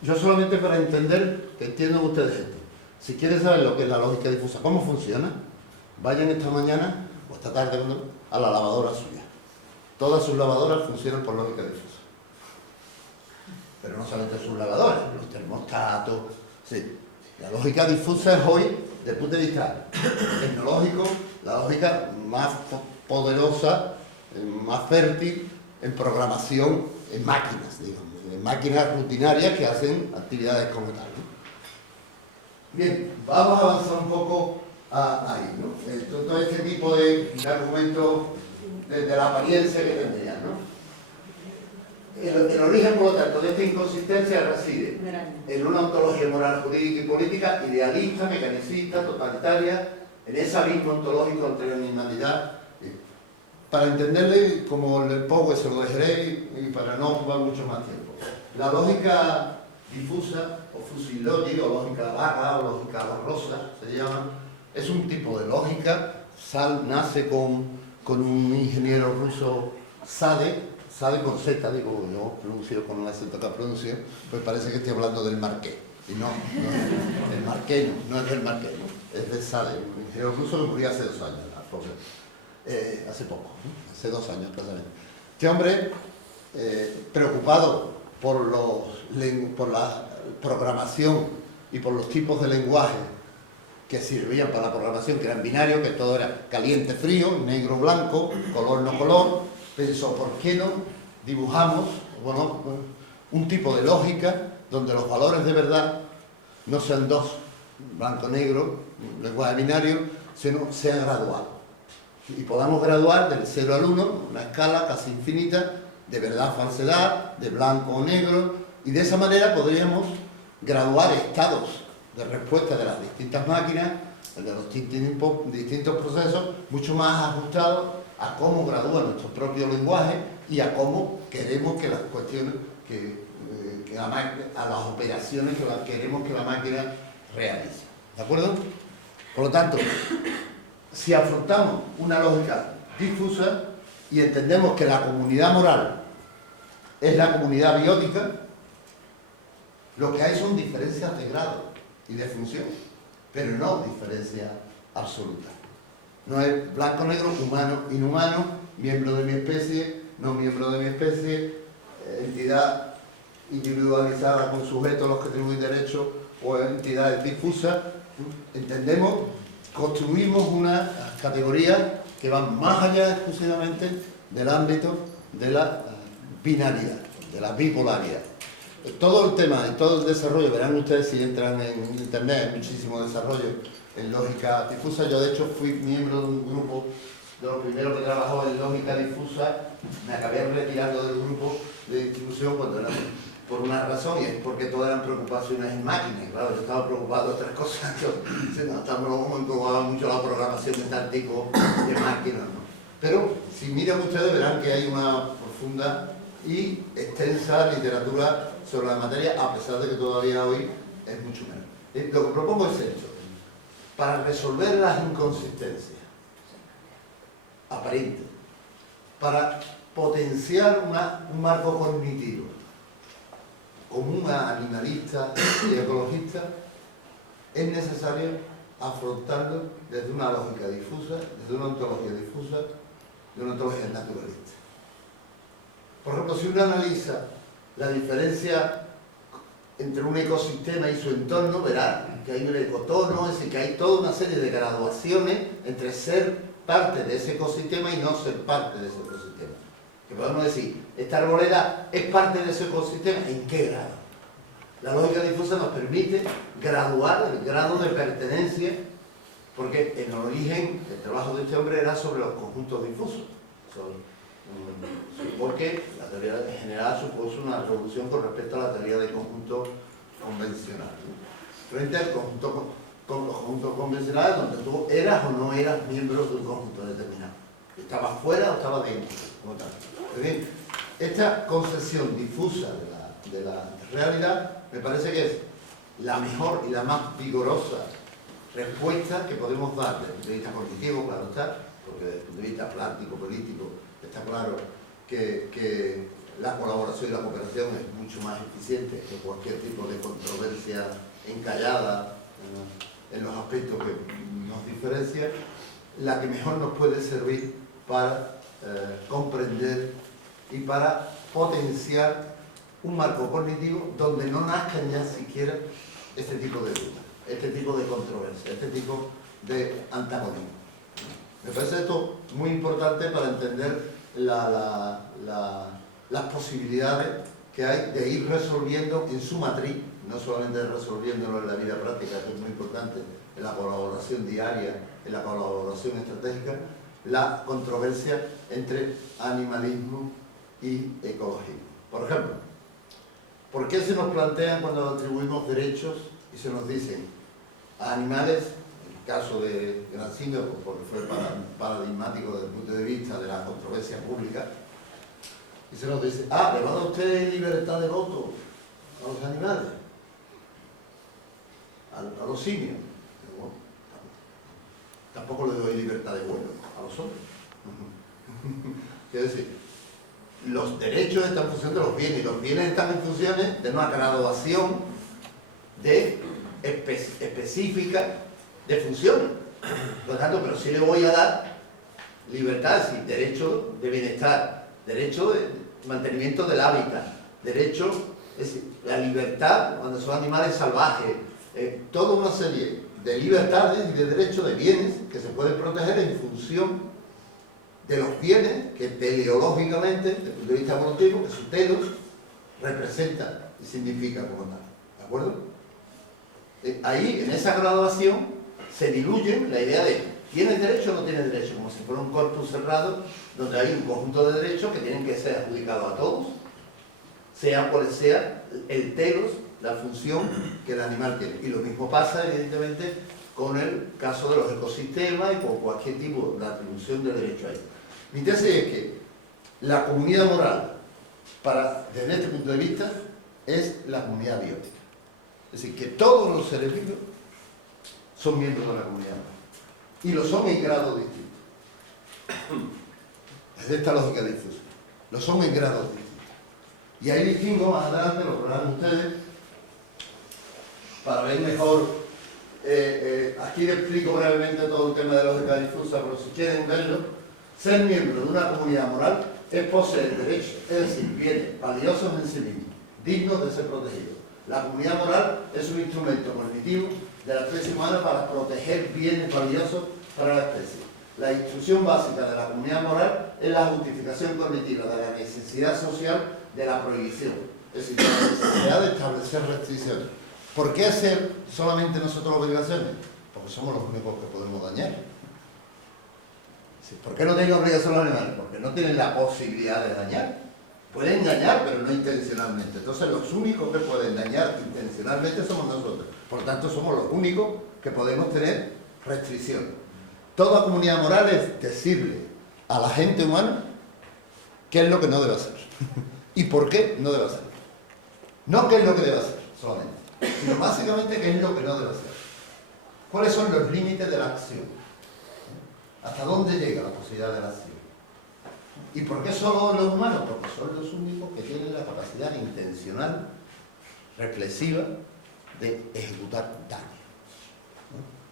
Yo solamente para entender que entiendan ustedes esto. Si quieren saber lo que es la lógica difusa, cómo funciona, vayan esta mañana o esta tarde a la lavadora suya. Todas sus lavadoras funcionan por lógica difusa. Pero no solamente sus lavadoras, los termostatos. Sí. La lógica difusa es hoy, desde el punto de vista tecnológico, la lógica más poderosa, más fértil en programación en máquinas, digamos, en máquinas rutinarias que hacen actividades como tal, ¿no? Bien, vamos a avanzar un poco ahí, ¿no? Todo este tipo de argumentos de la apariencia que tendrían, ¿no? El origen, por lo tanto, de esta inconsistencia reside en una ontología moral, jurídica y política idealista, mecanicista, totalitaria, en ese abismo ontológico entre la animalidad para entenderle, como el poco se lo dejaré y para no ocupar mucho más tiempo. La lógica difusa, o fusillogi, o lógica vaga, o lógica borrosa, se llama, es un tipo de lógica. Nace con un ingeniero ruso, Sade con Z, digo, yo pronuncio con el acento que pronuncio, pues parece que estoy hablando del Marqués. Y no, el Marqués no es del Marqués, es de Sade, un ingeniero ruso que murió hace 2 años, hace poco, ¿no? Hace 2 años claramente. Este hombre, preocupado por la programación y por los tipos de lenguaje que servían para la programación, que eran binarios, que todo era caliente-frío, negro-blanco, color-no color, pensó, ¿por qué no dibujamos un tipo de lógica donde los valores de verdad no sean 2, blanco-negro, lenguaje binario, sino sean graduados? Y podamos graduar del 0 al 1, una escala casi infinita, de verdad-falsedad, de blanco o negro, y de esa manera podríamos graduar estados de respuesta de las distintas máquinas, de los distintos procesos, mucho más ajustados a cómo gradúa nuestro propio lenguaje y a cómo queremos que las cuestiones, a las operaciones que queremos que la máquina realice. ¿De acuerdo? Por lo tanto, si afrontamos una lógica difusa y entendemos que la comunidad moral es la comunidad biótica, lo que hay son diferencias de grado y de función, pero no diferencia absoluta. No es blanco-negro, humano, inhumano, miembro de mi especie, no miembro de mi especie, entidad individualizada con sujetos a los que atribuyen derechos o entidades difusas. Entendemos, construimos una categoría que va más allá exclusivamente del ámbito de la binaridad, de la bipolaridad. Todo el tema y todo el desarrollo, verán ustedes si entran en internet, hay muchísimo desarrollo en lógica difusa. Yo de hecho fui miembro de un grupo, de los primeros que trabajó en lógica difusa. Me acabé retirando del grupo de distribución cuando era por una razón, y es porque todas eran preocupaciones en máquinas. Claro, yo estaba preocupado de otras cosas. Me preocupaba mucho la programación de tal tipo de máquinas, ¿no? Pero si miran ustedes verán que hay una profunda y extensa literatura sobre la materia, a pesar de que todavía hoy es mucho menos. Lo que propongo es esto: para resolver las inconsistencias aparentes, para potenciar un marco cognitivo como un animalista y ecologista, es necesario afrontarlo desde una lógica difusa, desde una ontología difusa, de una ontología naturalista. Por ejemplo, si uno analiza la diferencia entre un ecosistema y su entorno, verá que hay un ecotono, es decir, que hay toda una serie de graduaciones entre ser parte de ese ecosistema y no ser parte de ese ecosistema. Que podemos decir, esta arboleda es parte de ese ecosistema, ¿en qué grado? La lógica difusa nos permite graduar el grado de pertenencia, porque en el origen el trabajo de este hombre era sobre los conjuntos difusos. Porque la teoría general supuso una revolución con respecto a la teoría de conjuntos convencionales, ¿no? Frente al conjunto, con los conjuntos convencionales, donde tú eras o no eras miembro de un conjunto determinado. ¿Estabas fuera o estabas dentro? Pues bien, esta concepción difusa de la realidad me parece que es la mejor y la más vigorosa respuesta que podemos dar desde el punto de vista cognitivo, claro está, porque desde el punto de vista práctico, político, está claro que la colaboración y la cooperación es mucho más eficiente que cualquier tipo de controversia encallada en los aspectos que nos diferencian, la que mejor nos puede servir para comprender y para potenciar un marco cognitivo donde no nazcan ya siquiera este tipo de dudas, este tipo de controversia, este tipo de antagonismo. Me parece esto muy importante para entender las posibilidades que hay de ir resolviendo en su matriz, no solamente resolviéndolo en la vida práctica, que es muy importante, en la colaboración diaria, en la colaboración estratégica, la controversia entre animalismo y ecologismo. Por ejemplo, ¿por qué se nos plantean cuando atribuimos derechos y se nos dicen a animales, caso de Gran Simio, porque fue paradigmático desde el punto de vista de la controversia pública, y se nos dice, ¿le va a dar usted libertad de voto a los animales? A los simios. Bueno, tampoco le doy libertad de vuelo a los hombres. Quiero decir, los derechos están en función de los bienes, y los bienes están en función de una graduación específica de funciones. Por lo tanto, pero sí le voy a dar libertad, es decir, derecho de bienestar, derecho de mantenimiento del hábitat, derecho, es decir, la libertad cuando son animales salvajes, toda una serie de libertades y de derechos de bienes que se pueden proteger en función de los bienes que teleológicamente, desde el punto de vista evolutivo, que su telos representa y significa como tal. ¿De acuerdo? Ahí, en esa graduación, se diluye la idea de ¿tienes derecho o no tienes derecho? Como si fuera un corpus cerrado, donde hay un conjunto de derechos que tienen que ser adjudicados a todos, sea cual sea el telos, la función que el animal tiene. Y lo mismo pasa, evidentemente, con el caso de los ecosistemas y con cualquier tipo de atribución de derecho ahí. Mi tesis es que la comunidad moral, desde este punto de vista, es la comunidad biótica. Es decir, que todos los seres vivos son miembros de la comunidad moral. Y lo son en grados distintos. Desde esta lógica difusa. Lo son en grados distintos. Y ahí distingo más adelante, lo verán ustedes, para ver mejor. Aquí les explico brevemente todo el tema de lógica difusa, pero si quieren verlo, ser miembro de una comunidad moral es poseer derechos, es decir, bienes valiosos en sí mismos, dignos de ser protegidos. La comunidad moral es un instrumento cognitivo de la especie humana para proteger bienes valiosos para la especie. La instrucción básica de la comunidad moral es la justificación cognitiva de la necesidad social de la prohibición, es decir, de la necesidad de establecer restricciones. ¿Por qué hacer solamente nosotros obligaciones? Porque somos los únicos que podemos dañar. ¿Por qué no tienen obligación los animales? Porque no tienen la posibilidad de dañar. Pueden dañar, pero no intencionalmente. Entonces, los únicos que pueden dañar intencionalmente somos nosotros. Por tanto, somos los únicos que podemos tener restricciones. Toda comunidad moral es decirle a la gente humana qué es lo que no debe hacer y por qué no debe hacer. No qué es lo que debe hacer solamente, sino básicamente qué es lo que no debe hacer. ¿Cuáles son los límites de la acción? ¿Hasta dónde llega la posibilidad de la acción? ¿Y por qué solo los humanos? Porque son los únicos que tienen la capacidad intencional, reflexiva, de ejecutar daño.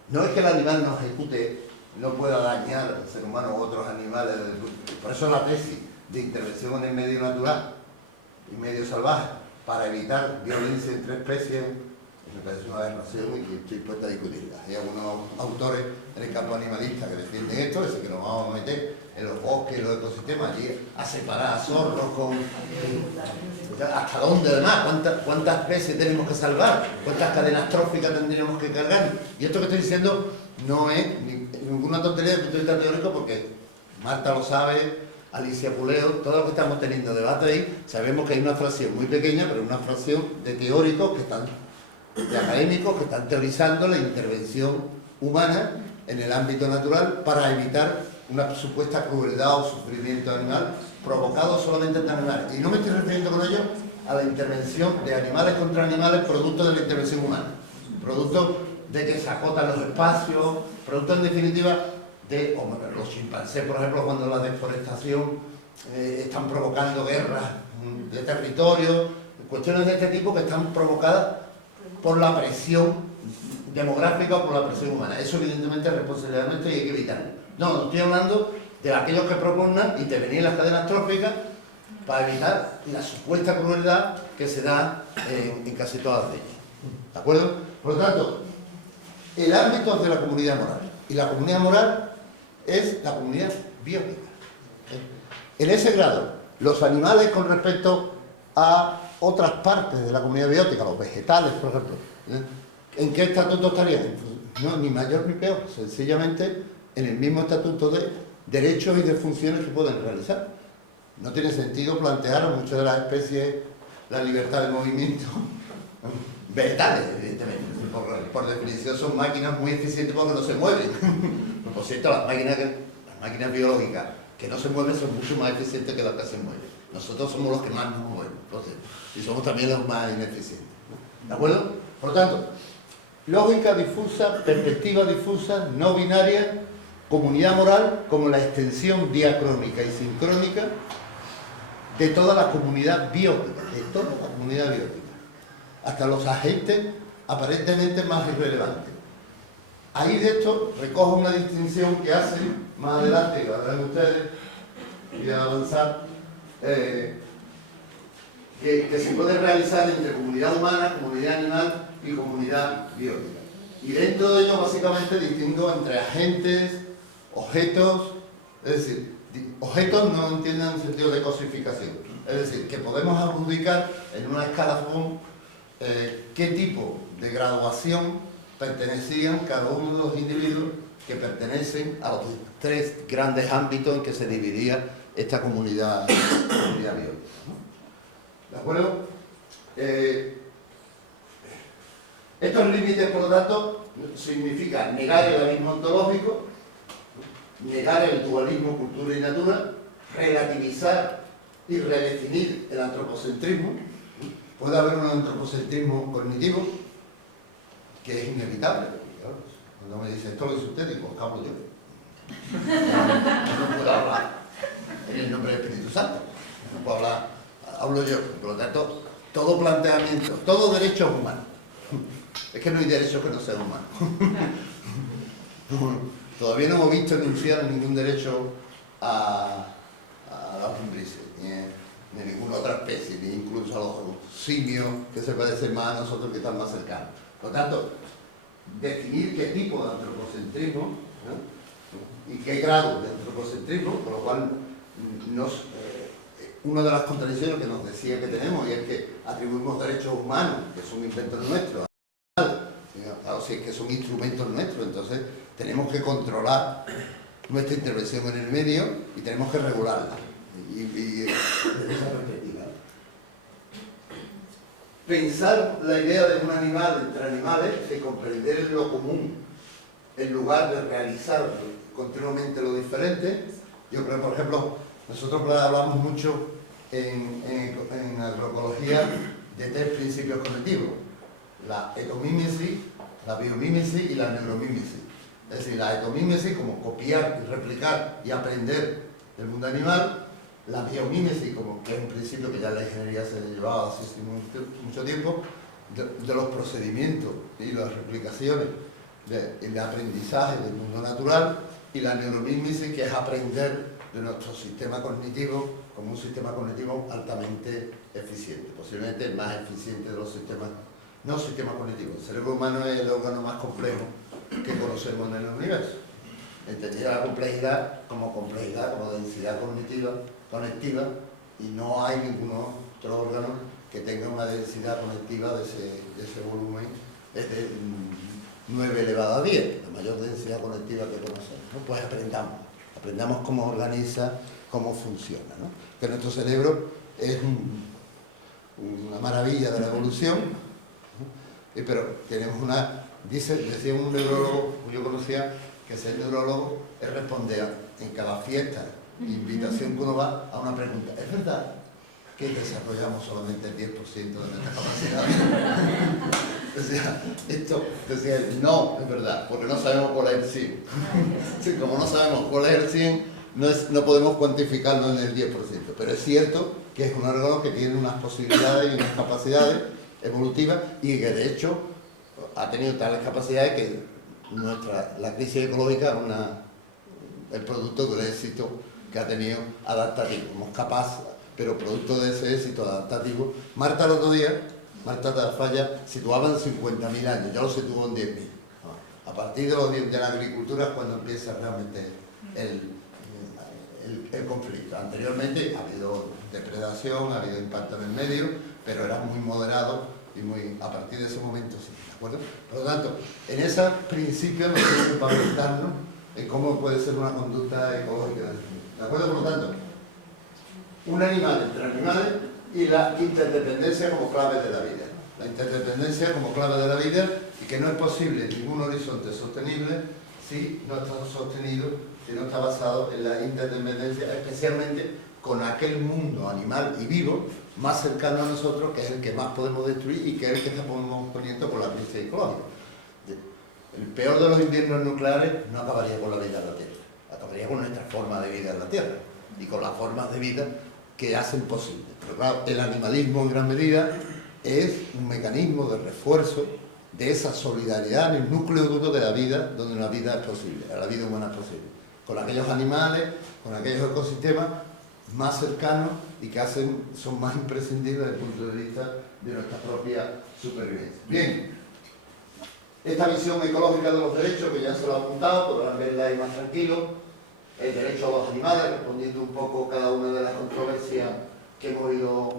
No es que el animal no ejecute, no pueda dañar al ser humano u otros animales. Por eso la tesis de intervención en el medio natural y medio salvaje, para evitar violencia entre especies, me parece una aberración y que estoy dispuesta a discutirla. Hay algunos autores en el campo animalista que defienden esto, es decir, que nos vamos a meter en los bosques y los ecosistemas allí a separar a zorros con... ¿Hasta dónde además? ¿Cuántas especies tenemos que salvar? ¿Cuántas cadenas tróficas tendríamos que cargar? Y esto que estoy diciendo no es ninguna tontería desde el punto de vista teórico, porque Marta lo sabe, Alicia Puleo, todos los que estamos teniendo debate ahí, sabemos que hay una fracción muy pequeña, pero una fracción de teóricos que están, de académicos que están teorizando la intervención humana en el ámbito natural para evitar una supuesta crueldad o sufrimiento animal provocado solamente en animales. Y no me estoy refiriendo con ello a la intervención de animales contra animales producto de la intervención humana, producto de que se acotan los espacios, producto en definitiva de los chimpancés, por ejemplo, cuando la deforestación están provocando guerras de territorio, cuestiones de este tipo que están provocadas por la presión demográfica o por la presión humana. Eso evidentemente es responsabilidad nuestra y hay que evitarlo. No estoy hablando de aquellos que propugnan intervenir en las cadenas tróficas para evitar la supuesta crueldad que se da en casi todas ellas. ¿De acuerdo? Por lo tanto, el ámbito de la comunidad moral. Y la comunidad moral es la comunidad biótica. En ese grado, los animales con respecto a otras partes de la comunidad biótica, los vegetales, por ejemplo, ¿en qué estatuto estarían? No, ni mayor ni peor, sencillamente en el mismo estatuto de derechos y de funciones que pueden realizar. No tiene sentido plantear a muchas de las especies la libertad de movimiento vegetales, evidentemente. por definición son máquinas muy eficientes porque no se mueven. Por cierto, las máquinas biológicas que no se mueven son mucho más eficientes que las que se mueven. Nosotros somos los que más nos mueven, y somos también los más ineficientes. ¿De acuerdo? Por lo tanto, lógica difusa, perspectiva difusa, no binaria, comunidad moral como la extensión diacrónica y sincrónica de toda la comunidad biótica, hasta los agentes aparentemente más irrelevantes. Ahí de esto recojo una distinción que hacen más adelante, que verán ustedes, voy a avanzar, que se puede realizar entre comunidad humana, comunidad animal y comunidad biótica. Y dentro de ello básicamente distingo entre agentes, objetos, es decir, objetos no entienden en sentido de cosificación, es decir, que podemos adjudicar en una escala Von qué tipo de graduación pertenecían cada uno de los individuos que pertenecen a los tres grandes ámbitos en que se dividía esta comunidad biótica, ¿no? ¿De acuerdo? Estos límites, por lo tanto, significan negar el abismo ontológico, negar el dualismo cultura y natura, relativizar y redefinir el antropocentrismo. Puede haber un antropocentrismo cognitivo que es inevitable. Cuando me dice esto lo dice usted, digo, hablo yo. No puedo hablar en el nombre del Espíritu Santo. No puedo hablar, hablo yo. Por lo tanto, todo planteamiento, todo derecho es humano. Es que no hay derecho que no sea humano. Todavía no hemos visto enunciar ningún derecho a las lombrices, ni a ninguna otra especie, ni incluso a los simios que se parecen más a nosotros que están más cercanos. Por lo tanto, definir qué tipo de antropocentrismo, ¿no? Y qué grado de antropocentrismo, con lo cual una de las contradicciones que nos decía que tenemos y es que atribuimos derechos humanos, que son inventos nuestros, claro, si es que son instrumentos nuestros, entonces tenemos que controlar nuestra intervención en el medio y tenemos que regularla. Y desde esa perspectiva, pensar la idea de un animal entre animales, de comprender lo común en lugar de realizar continuamente lo diferente. Yo creo, por ejemplo, nosotros hablamos mucho en agroecología de tres principios cognitivos: la etomímesis, la biomímesis y la neuromímesis. Es decir, la etomímesis como copiar y replicar y aprender del mundo animal, la biomímesis como que es un principio que ya en la ingeniería se llevaba hace mucho tiempo, de los procedimientos y las replicaciones de aprendizaje del mundo natural, y la neuromímesis, que es aprender de nuestro sistema cognitivo como un sistema cognitivo altamente eficiente, posiblemente el más eficiente de los sistemas, no sistemas cognitivos. El cerebro humano es el órgano más complejo que conocemos en el universo. Entendida la complejidad, como densidad conectiva, y no hay ningún otro órgano que tenga una densidad conectiva de ese volumen, es de 9 elevado a 10, la mayor densidad conectiva que conocemos, ¿no? Pues aprendamos cómo organiza, cómo funciona, ¿no? Que nuestro cerebro es una maravilla de la evolución, ¿no? Pero tenemos decía un neurólogo que yo conocía, que ser neurólogo es responder en cada fiesta, invitación que uno va, a una pregunta: ¿es verdad que desarrollamos solamente el 10% de nuestra capacidad? Decía, no, es verdad, porque no sabemos cuál es el 100. Sí, como no sabemos cuál es el 100, no podemos cuantificarlo en el 10%, pero es cierto que es un órgano que tiene unas posibilidades y unas capacidades evolutivas, y que de hecho ha tenido tales capacidades que la crisis ecológica es el producto del éxito que ha tenido adaptativo. Somos capaces, pero producto de ese éxito adaptativo. Marta el otro día, Marta Tafalla, situaba en 50.000 años, ya lo situó en 10.000. A partir de la agricultura es cuando empieza realmente el conflicto. Anteriormente ha habido depredación, ha habido impacto en el medio, pero era muy moderado y a partir de ese momento sí, ¿de acuerdo? Por lo tanto, en esos principios nos tienen que pavimentarnos en cómo puede ser una conducta ecológica, ¿de acuerdo? Por lo tanto, un animal entre animales y la interdependencia como clave de la vida. la interdependencia como clave de la vida y que no es posible ningún horizonte sostenible si no está sostenido, si no está basado en la interdependencia, especialmente con aquel mundo animal y vivo más cercano a nosotros, que es el que más podemos destruir y que es el que estamos poniendo por la crisis ecológica. El peor de los inviernos nucleares no acabaría con la vida en la Tierra, acabaría con nuestra forma de vida en la Tierra y con las formas de vida que hacen posible. Pero claro, el animalismo en gran medida es un mecanismo de refuerzo de esa solidaridad en el núcleo duro de la vida, donde la vida es posible, la vida humana es posible, con aquellos animales, con aquellos ecosistemas más cercanos y que son más imprescindibles desde el punto de vista de nuestra propia supervivencia. Bien, esta visión ecológica de los derechos, que ya se lo he apuntado, podrán verla ahí más tranquilo, el derecho a los animales, respondiendo un poco cada una de las controversias que hemos ido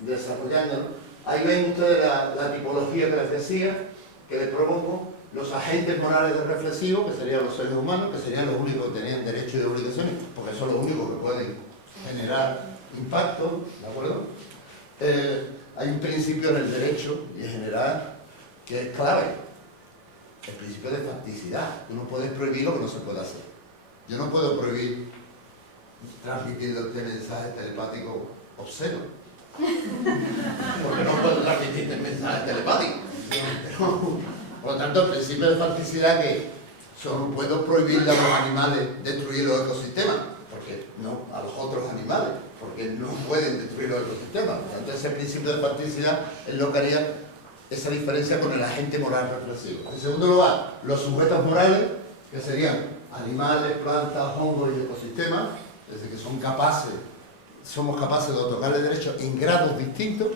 desarrollando. Ahí ven ustedes la tipología que les decía, que les propongo, los agentes morales de reflexivo, que serían los seres humanos, que serían los únicos que tenían derechos y obligaciones, porque son los únicos que pueden generar impacto, ¿de acuerdo? Hay un principio en el derecho y en general que es clave, el principio de facticidad. Tú no puedes prohibir lo que no se puede hacer. Yo no puedo prohibir transmitiéndote mensajes telepáticos obscenos, porque no puedo transmitirte mensajes telepáticos. Por lo tanto, el principio de facticidad que solo puedo prohibirle a los animales destruir los ecosistemas, porque no a los otros animales, porque no pueden destruir los ecosistemas. Por lo tanto, ese principio de facticidad es lo que haría esa diferencia con el agente moral reflexivo. En segundo lugar, los sujetos morales, que serían animales, plantas, hongos y ecosistemas, es decir, que somos capaces de otorgarle derechos en grados distintos.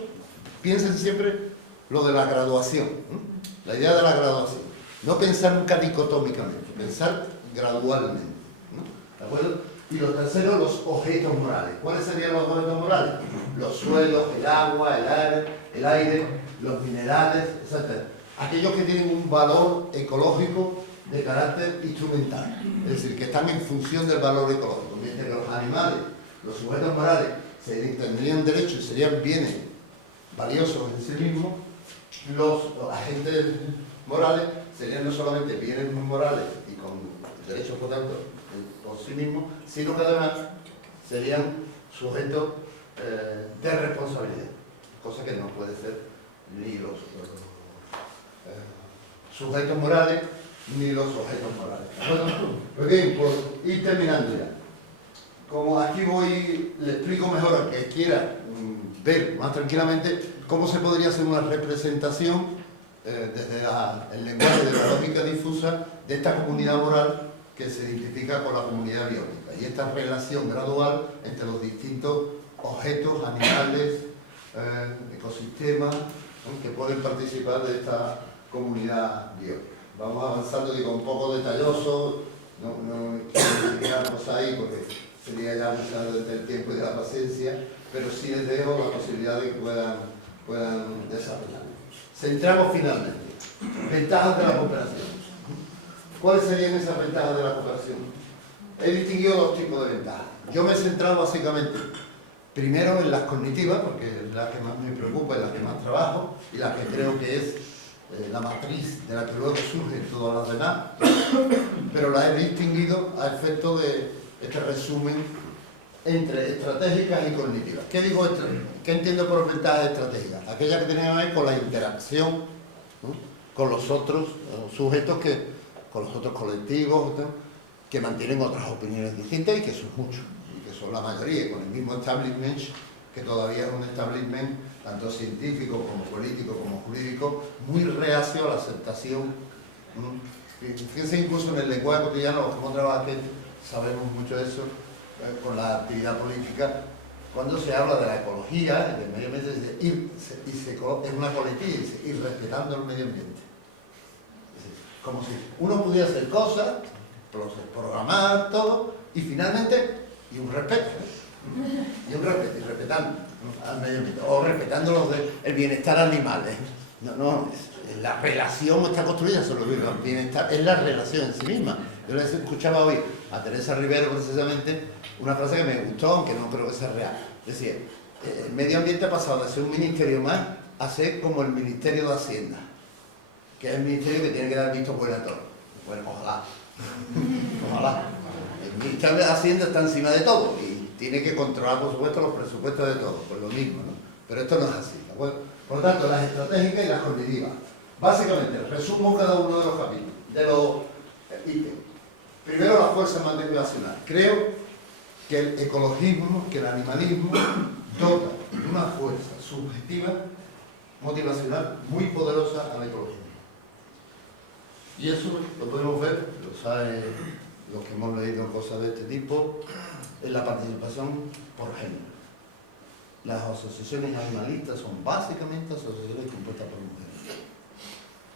Piensen siempre lo de la graduación, ¿no? La idea de la graduación. No pensar nunca dicotómicamente, pensar gradualmente, ¿no? ¿De acuerdo? Y lo tercero, los objetos morales. ¿Cuáles serían los objetos morales? Los suelos, el agua, el aire, los minerales, etc. Aquellos que tienen un valor ecológico de carácter instrumental, es decir, que están en función del valor ecológico, mientras que los animales, los sujetos morales, tendrían derecho y serían bienes valiosos en sí mismos. Los agentes morales serían no solamente bienes morales y con derechos, por tanto, por sí mismos, sino que además serían sujetos de responsabilidad, cosa que no puede ser ni los sujetos morales ni los objetos morales. Bueno, pues bien, por ir terminando ya. Como aquí le explico mejor al que quiera ver más tranquilamente cómo se podría hacer una representación desde el lenguaje de la lógica difusa de esta comunidad moral que se identifica con la comunidad biótica y esta relación gradual entre los distintos objetos, animales, ecosistemas que pueden participar de esta comunidad biótica. Vamos avanzando, digo, un poco detalloso, no quiero quedarnos ahí porque sería ya abusar del tiempo y de la paciencia, pero sí les dejo la posibilidad de que puedan desarrollar. Centramos finalmente. Ventajas de la cooperación. ¿Cuáles serían esas ventajas de la cooperación? He distinguido dos tipos de ventajas. Yo me he centrado básicamente, primero en las cognitivas, porque es la que más me preocupa, es la que más trabajo, y la que creo que es la matriz de la que luego surgen todas las demás, pero la he distinguido a efecto de este resumen entre estratégicas y cognitivas. ¿Qué digo? ¿Qué entiendo por ventajas estratégicas? Aquellas que tienen que ver con la interacción, ¿no?, con los otros sujetos, con los otros colectivos, ¿no?, que mantienen otras opiniones distintas y que son muchos, y que son la mayoría, y con el mismo establishment, que todavía es un establishment tanto científico como político como jurídico, muy reacio a la aceptación. Fíjense incluso en el lenguaje cotidiano, los que hemos trabajado aquí sabemos mucho de eso, con la actividad política, cuando se habla de la ecología, del medio ambiente, es una coletilla, dice, ir respetando el medio ambiente. Como si uno pudiera hacer cosas, programar todo, y finalmente, y un respeto, y respetando al medio ambiente, o respetando el bienestar animal. La relación está construida sobre el bienestar, es la relación en sí misma. Yo les escuchaba hoy a Teresa Rivero precisamente una frase que me gustó, aunque no creo que sea real. Decía, el medio ambiente ha pasado de ser un ministerio más hacer como el Ministerio de Hacienda, que es el ministerio que tiene que dar visto bueno a todo. Bueno, ojalá. Ojalá. El Ministerio de Hacienda está encima de todo y tiene que controlar, por supuesto, los presupuestos de todos, por lo mismo, ¿no? Pero esto no es así. Bueno, por lo tanto, las estratégicas y las cognitivas. Básicamente, resumo cada uno de los capítulos, de los ítems. Primero, la fuerza motivacional. Creo que el ecologismo, que el animalismo, dota de una fuerza subjetiva, motivacional, muy poderosa al ecologismo. Y eso lo podemos ver, lo saben los que hemos leído cosas de este tipo, en la participación por género. Las asociaciones animalistas son básicamente asociaciones compuestas por mujeres.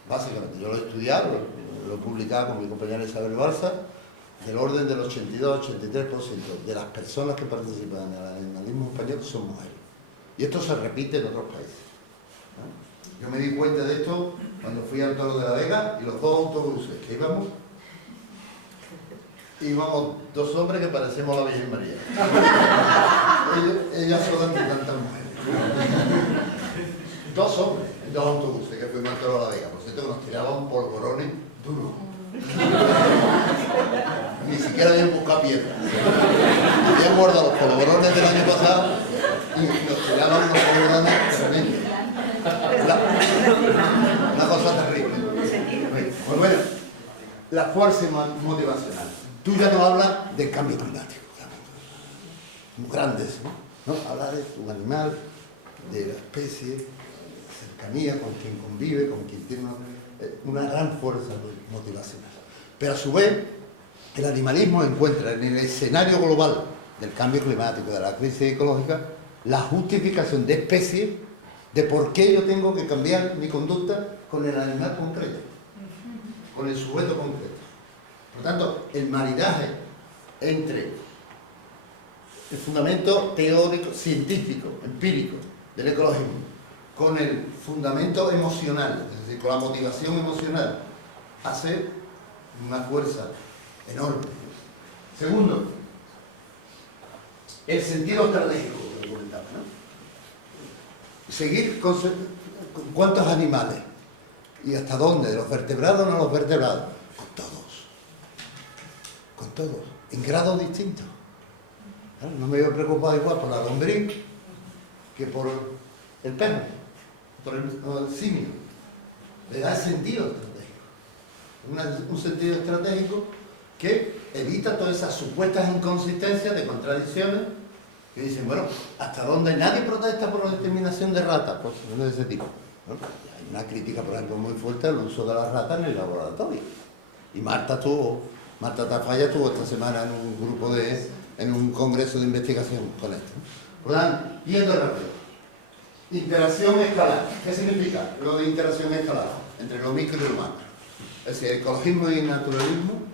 Básicamente, yo lo he estudiado, lo he publicado con mi compañera Isabel Balsa, del orden del 82-83% de las personas que participan en el animalismo español son mujeres. Y esto se repite en otros países, ¿no? Yo me di cuenta de esto cuando fui al Toro de la Vega y los dos autobuses que íbamos dos hombres que parecemos la Virgen María. Ellas son de tantas mujeres. Dos hombres en dos autobuses que fuimos al Toro de la Vega. Por cierto, que nos tiraban polvorones duros. Ni siquiera habían buscado piedras. Habían guardado los polvorones del año pasado y nos tiraban unos polvorones tremendos. Una cosa terrible. Pues bueno, la fuerza motivacional. Tú ya no hablas de cambio climático, muy grandes, ¿no? Hablas de tu animal, de la especie, cercanía, con quien convive, con quien tiene una gran fuerza motivacional. Pero a su vez, el animalismo encuentra en el escenario global del cambio climático, de la crisis ecológica, la justificación de especie de por qué yo tengo que cambiar mi conducta con el animal concreto, con el sujeto concreto. Por lo tanto, el maridaje entre el fundamento teórico, científico, empírico del ecologismo, con el fundamento emocional, es decir, con la motivación emocional, hace una fuerza enorme. Segundo, el sentido estratégico que comentaba, ¿no? Seguir con cuántos animales y hasta dónde, de los vertebrados o no los vertebrados, con todos, en grados distintos. ¿Claro? No me voy a preocupar igual por la lombriz que por el perro, por el simio. Le da sentido estratégico. Un sentido estratégico que evita todas esas supuestas inconsistencias de contradicciones que dicen, bueno, ¿hasta dónde nadie protesta por la exterminación de ratas? Pues no de ese tipo, ¿no? Hay una crítica, por ejemplo, muy fuerte al uso de las ratas en el laboratorio. Y Marta Tafalla estuvo esta semana en un congreso de investigación con esto. Por lo tanto, yendo rápido. Interacción escalar. ¿Qué significa lo de interacción escalar? Entre lo micro y lo macro. Es decir, ecologismo y naturalismo,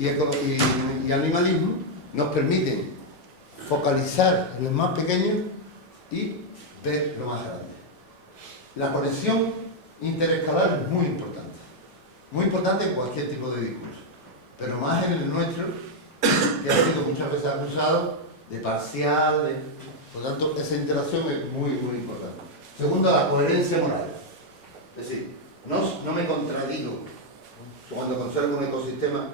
y animalismo nos permiten focalizar en lo más pequeño y ver lo más grande. La conexión interescalar es muy importante en cualquier tipo de discurso, pero más en el nuestro, que ha sido muchas veces acusado de parcial, por lo tanto esa interacción es muy importante. Segundo, la coherencia moral, es decir, no me contradigo cuando conservo un ecosistema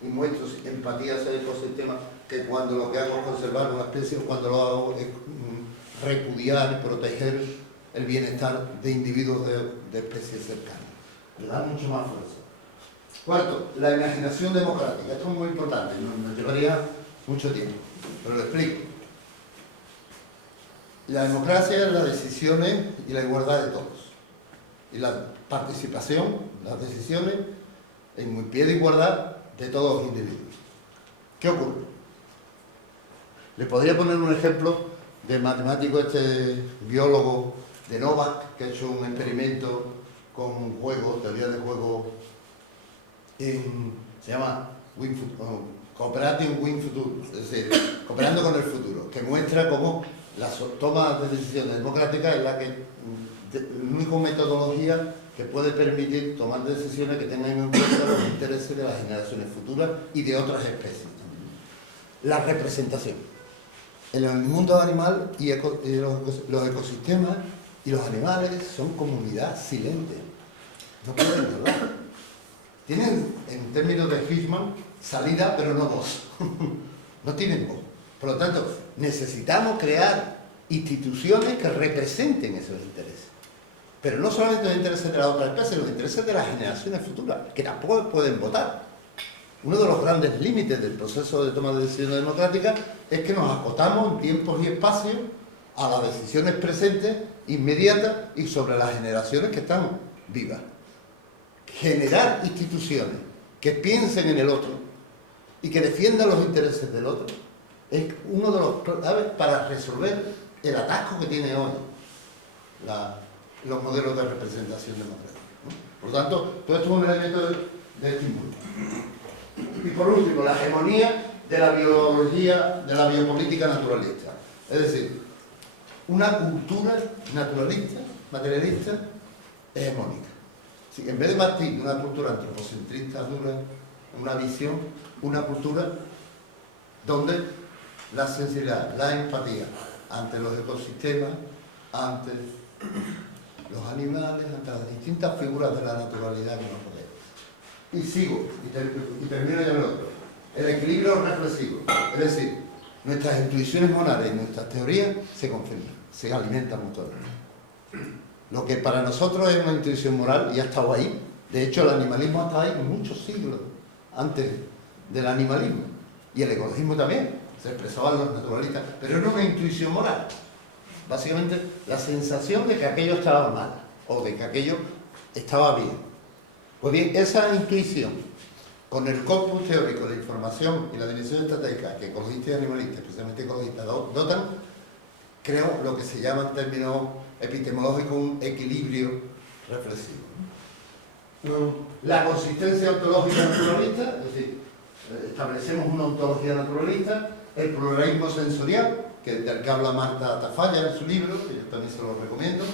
y muestro empatía hacia el ecosistema, que cuando lo que hago es conservar una especie, o cuando lo hago es repudiar, proteger el bienestar de individuos de especies cercanas. Le da mucho más fuerza. Cuarto, la imaginación democrática. Esto es muy importante, nos llevaría mucho tiempo, pero lo explico. La democracia es las decisiones y la igualdad de todos. Y la participación, las decisiones, en pie de igualdad de todos los individuos. ¿Qué ocurre? Le podría poner un ejemplo del matemático biólogo de Novak, que ha hecho un experimento con juegos, teoría de juegos, se llama Cooperating with Future, es decir, cooperando con el futuro, que muestra cómo la toma de decisiones democráticas es la única metodología que puede permitir tomar decisiones que tengan en cuenta los intereses de las generaciones futuras y de otras especies. La representación. En el mundo animal y los ecosistemas Y los animales son comunidad silente. No pueden hablar. Tienen, en términos de Hirschman, salida pero no voz. No tienen voz. Por lo tanto, necesitamos crear instituciones que representen esos intereses. Pero no solamente los intereses de las otras especies, los intereses de las generaciones futuras, que tampoco pueden votar. Uno de los grandes límites del proceso de toma de decisiones democráticas es que nos acotamos en tiempos y espacios a las decisiones presentes, inmediatas y sobre las generaciones que están vivas. Generar instituciones que piensen en el otro y que defiendan los intereses del otro es uno de los claves para resolver el atasco que tiene hoy los modelos de representación democrática, ¿no? Por lo tanto, todo esto es un elemento de estímulo. Y por último, la hegemonía de la biología, de la biopolítica naturalista. Es decir, una cultura naturalista, materialista, hegemónica. Si en vez de partir de una cultura antropocentrista dura, una visión, una cultura donde la sensibilidad, la empatía ante los ecosistemas, ante los animales, ante las distintas figuras de la naturalidad que nos rodean. Y sigo, y termino ya lo otro. El equilibrio reflexivo, es decir, nuestras intuiciones morales y nuestras teorías se confirman, se alimentan mutuamente. Lo que para nosotros es una intuición moral y ha estado ahí. De hecho, el animalismo ha estado ahí muchos siglos antes del animalismo. Y el ecologismo también, se expresaban los naturalistas, pero era una intuición moral. Básicamente, la sensación de que aquello estaba mal o de que aquello estaba bien. Pues bien, esa intuición, con el corpus teórico de información y la dimensión estratégica que ecologistas y animalistas, especialmente ecologistas, dotan, creo lo que se llama en términos epistemológicos un equilibrio reflexivo. La consistencia ontológica naturalista, es decir, establecemos una ontología naturalista, el pluralismo sensorial, del que habla Marta Tafalla en su libro, que yo también se lo recomiendo.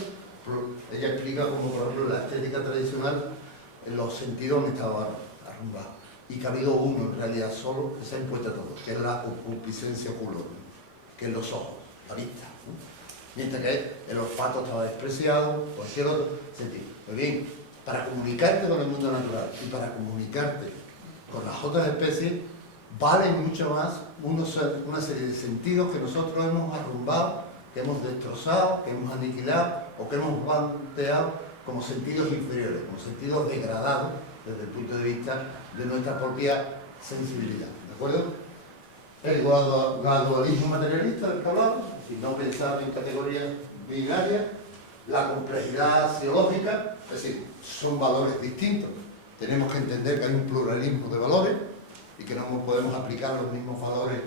Ella explica cómo, por ejemplo, la estética tradicional, en los sentidos han estado arrumbados, y que ha habido uno, en realidad, solo, que se ha impuesto a todos, que es la concupiscencia ocular, que es los ojos, la vista, ¿no? Mientras que el olfato estaba despreciado, cualquier otro sentido. Pues bien, para comunicarte con el mundo natural y para comunicarte con las otras especies, vale mucho más una serie de sentidos que nosotros hemos arrumbado, que hemos destrozado, que hemos aniquilado o que hemos planteado como sentidos inferiores, como sentidos degradados desde el punto de vista de nuestra propia sensibilidad. ¿De acuerdo? El gradualismo materialista del que hablamos, si no pensar en categorías binarias, la complejidad axiológica, es decir, son valores distintos. Tenemos que entender que hay un pluralismo de valores y que no podemos aplicar los mismos valores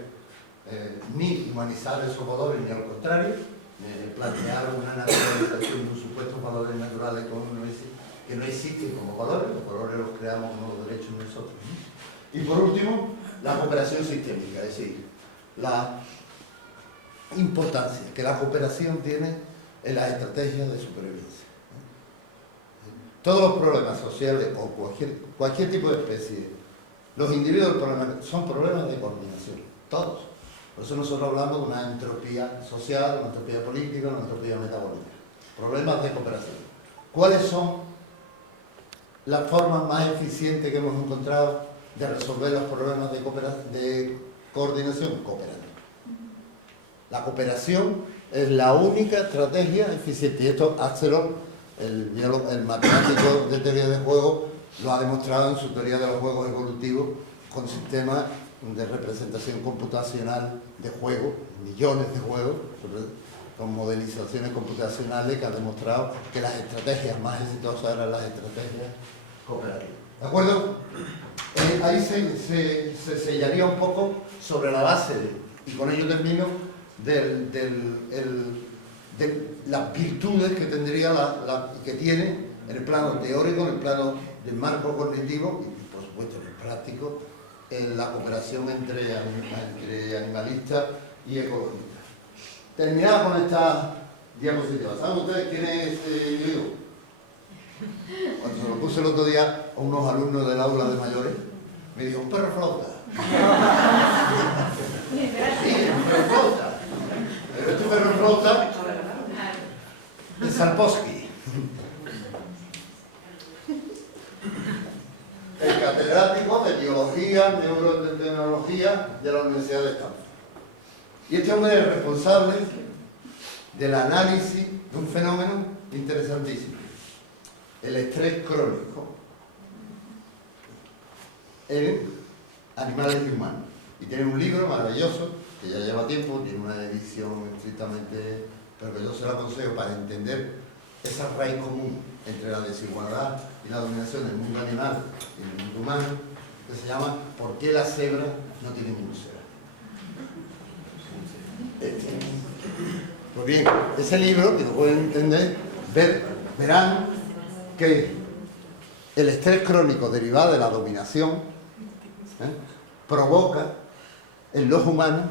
ni humanizar esos valores, ni al contrario, plantear una naturalización de unos supuestos valores naturales que no existen como valores, los valores los creamos como los derechos nosotros, ¿no? Y por último, la cooperación sistémica, es decir, la importancia que la cooperación tiene en las estrategias de supervivencia. Todos los problemas sociales o cualquier tipo de especie, los individuos son problemas de coordinación, todos. Por eso nosotros hablamos de una entropía social, una entropía política, una entropía metabólica. Problemas de cooperación. ¿Cuáles son las formas más eficientes que hemos encontrado de resolver los problemas de coordinación? Cooperando. La cooperación es la única estrategia eficiente. Y esto Axelrod, el matemático de teoría de juegos, lo ha demostrado en su teoría de los juegos evolutivos con sistemas de representación computacional de juegos, millones de juegos, con modelizaciones computacionales que han demostrado que las estrategias más exitosas eran las estrategias cooperativas. ¿De acuerdo? Ahí se sellaría un poco sobre la base, y con ello termino, de las virtudes que tendría que tiene en el plano teórico, en el plano del marco cognitivo y por supuesto en el práctico, en la cooperación entre animalistas y ecologistas. Terminaba con esta diapositiva. ¿Saben ustedes quién es este individuo? Cuando se lo puse el otro día a unos alumnos del aula de mayores, me dijo, un perro flauta. Sí, un perro flauta. Pero este perro flauta Sapolsky, el catedrático de Biología, Neurotecnología de la Universidad de Stanford. Y este hombre es responsable del análisis de un fenómeno interesantísimo, el estrés crónico en animales y humanos. Y tiene un libro maravilloso, que ya lleva tiempo, tiene una edición estrictamente, pero que yo se lo aconsejo para entender esa raíz común entre la desigualdad y la dominación del mundo animal y el mundo humano, que se llama ¿Por qué las cebras no tienen úlceras? Pues bien, ese libro, que lo pueden entender, verán que el estrés crónico derivado de la dominación provoca en los humanos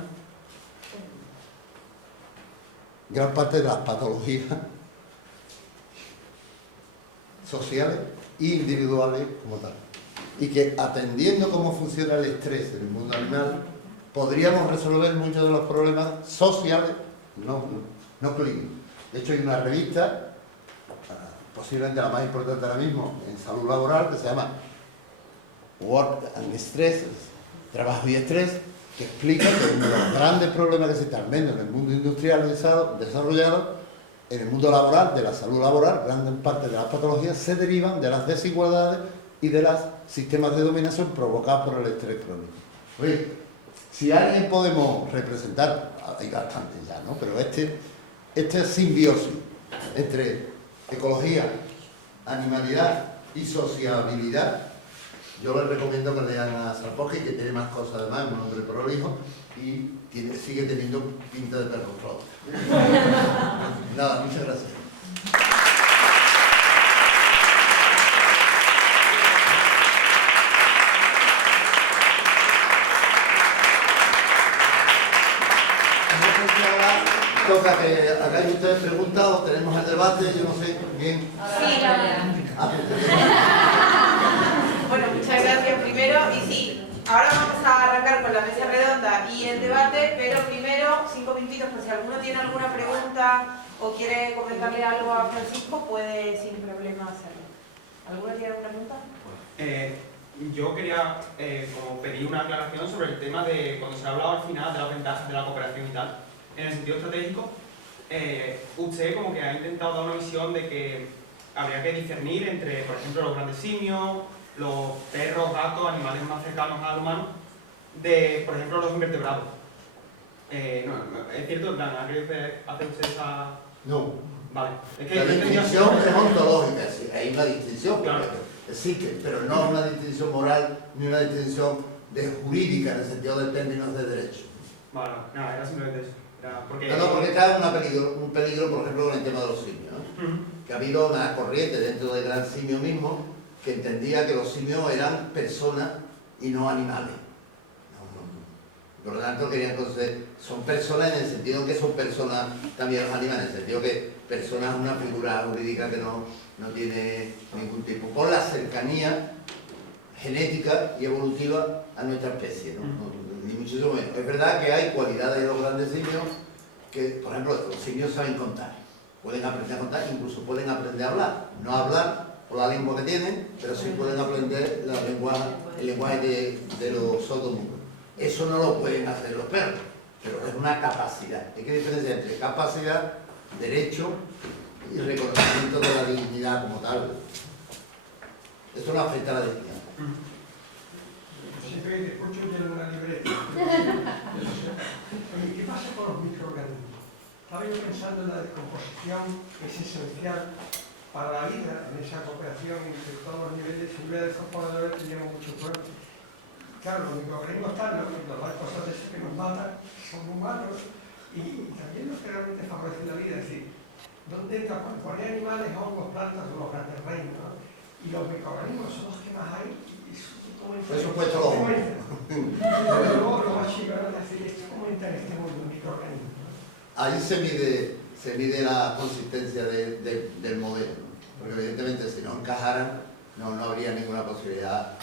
gran parte de las patologías sociales e individuales como tal. Y que atendiendo cómo funciona el estrés en el mundo animal, podríamos resolver muchos de los problemas sociales, no clínicos. De hecho, hay una revista, posiblemente la más importante ahora mismo en salud laboral, que se llama Work and Stress, Trabajo y Estrés, que explica que uno de los grandes problemas que se están viendo en el mundo industrializado, desarrollado, en el mundo laboral, de la salud laboral, gran parte de las patologías se derivan de las desigualdades y de los sistemas de dominación provocados por el estrés crónico. Oye, si alguien podemos representar, hay bastantes ya, ¿no? Pero este simbiosis entre ecología, animalidad y sociabilidad, yo les recomiendo que lean a Sapolsky, que tiene más cosas además, es un hombre prolijo y sigue teniendo pinta de perro flauta. Nada, muchas gracias. Toca que hagáis ustedes preguntas o tenemos el debate, yo no sé, bien. Sí, bueno, muchas gracias primero. Y sí, ahora vamos a arrancar con la mesa redonda y el debate, pero primero 5 minutitos, por si alguno tiene alguna pregunta o quiere comentarle algo a Francisco, puede sin problema hacerlo. ¿Alguno tiene alguna pregunta? Yo quería como pedir una aclaración sobre el tema de cuando se ha hablado al final de las ventajas de la cooperación y tal. En el sentido estratégico, usted como que ha intentado dar una visión de que habría que discernir entre, por ejemplo, los grandes simios, los perros, gatos, animales más cercanos al humano, de, por ejemplo, los invertebrados. No, es cierto, en plan, ¿ha querido hacer usted esa...? No. Vale. Es que la distinción es ontológica, sí, hay una distinción, claro, existe, pero no una distinción moral ni una distinción jurídica en el sentido de términos de derecho. Vale, nada, era simplemente eso. Porque está un peligro, por ejemplo, con el tema de los simios, ¿no? Que ha habido una corriente dentro del gran simio mismo que entendía que los simios eran personas y no animales. Por lo tanto, querían que son personas en el sentido que son personas también los animales, en el sentido que personas es una figura jurídica que no tiene ningún tipo, por la cercanía genética y evolutiva a nuestra especie, ¿no? Ni muchísimo menos. Es verdad que hay cualidades de los grandes simios que, por ejemplo, los simios saben contar, pueden aprender a contar, incluso pueden aprender a hablar, no hablar por la lengua que tienen, pero sí pueden aprender el lenguaje de los sordomudos. Eso no lo pueden hacer los perros, pero es una capacidad. Hay que diferenciar entre capacidad, derecho y reconocimiento de la dignidad como tal. Esto no afecta a la dignidad. Siempre que te escucho tiene una libreta. ¿Qué pasa con los microorganismos? Estaba yo pensando en la descomposición, que es esencial para la vida, en esa cooperación entre todos los niveles. Siempre de estos pobladores tenemos mucho problema. Claro, los microorganismos están, las cosas de que nos matan son humanos y también los que realmente favorecen la vida. Es decir, ¿dónde entra? Cuando hay animales, hongos, plantas, son los grandes reinos, ¿no? Y los microorganismos son los que más hay. Por supuesto, los hongos. Lo más chico era decir, ¿cómo entra en este mundo un microorganismo? Ahí se mide la consistencia del modelo, ¿no? Porque evidentemente si no encajaran no habría ninguna posibilidad,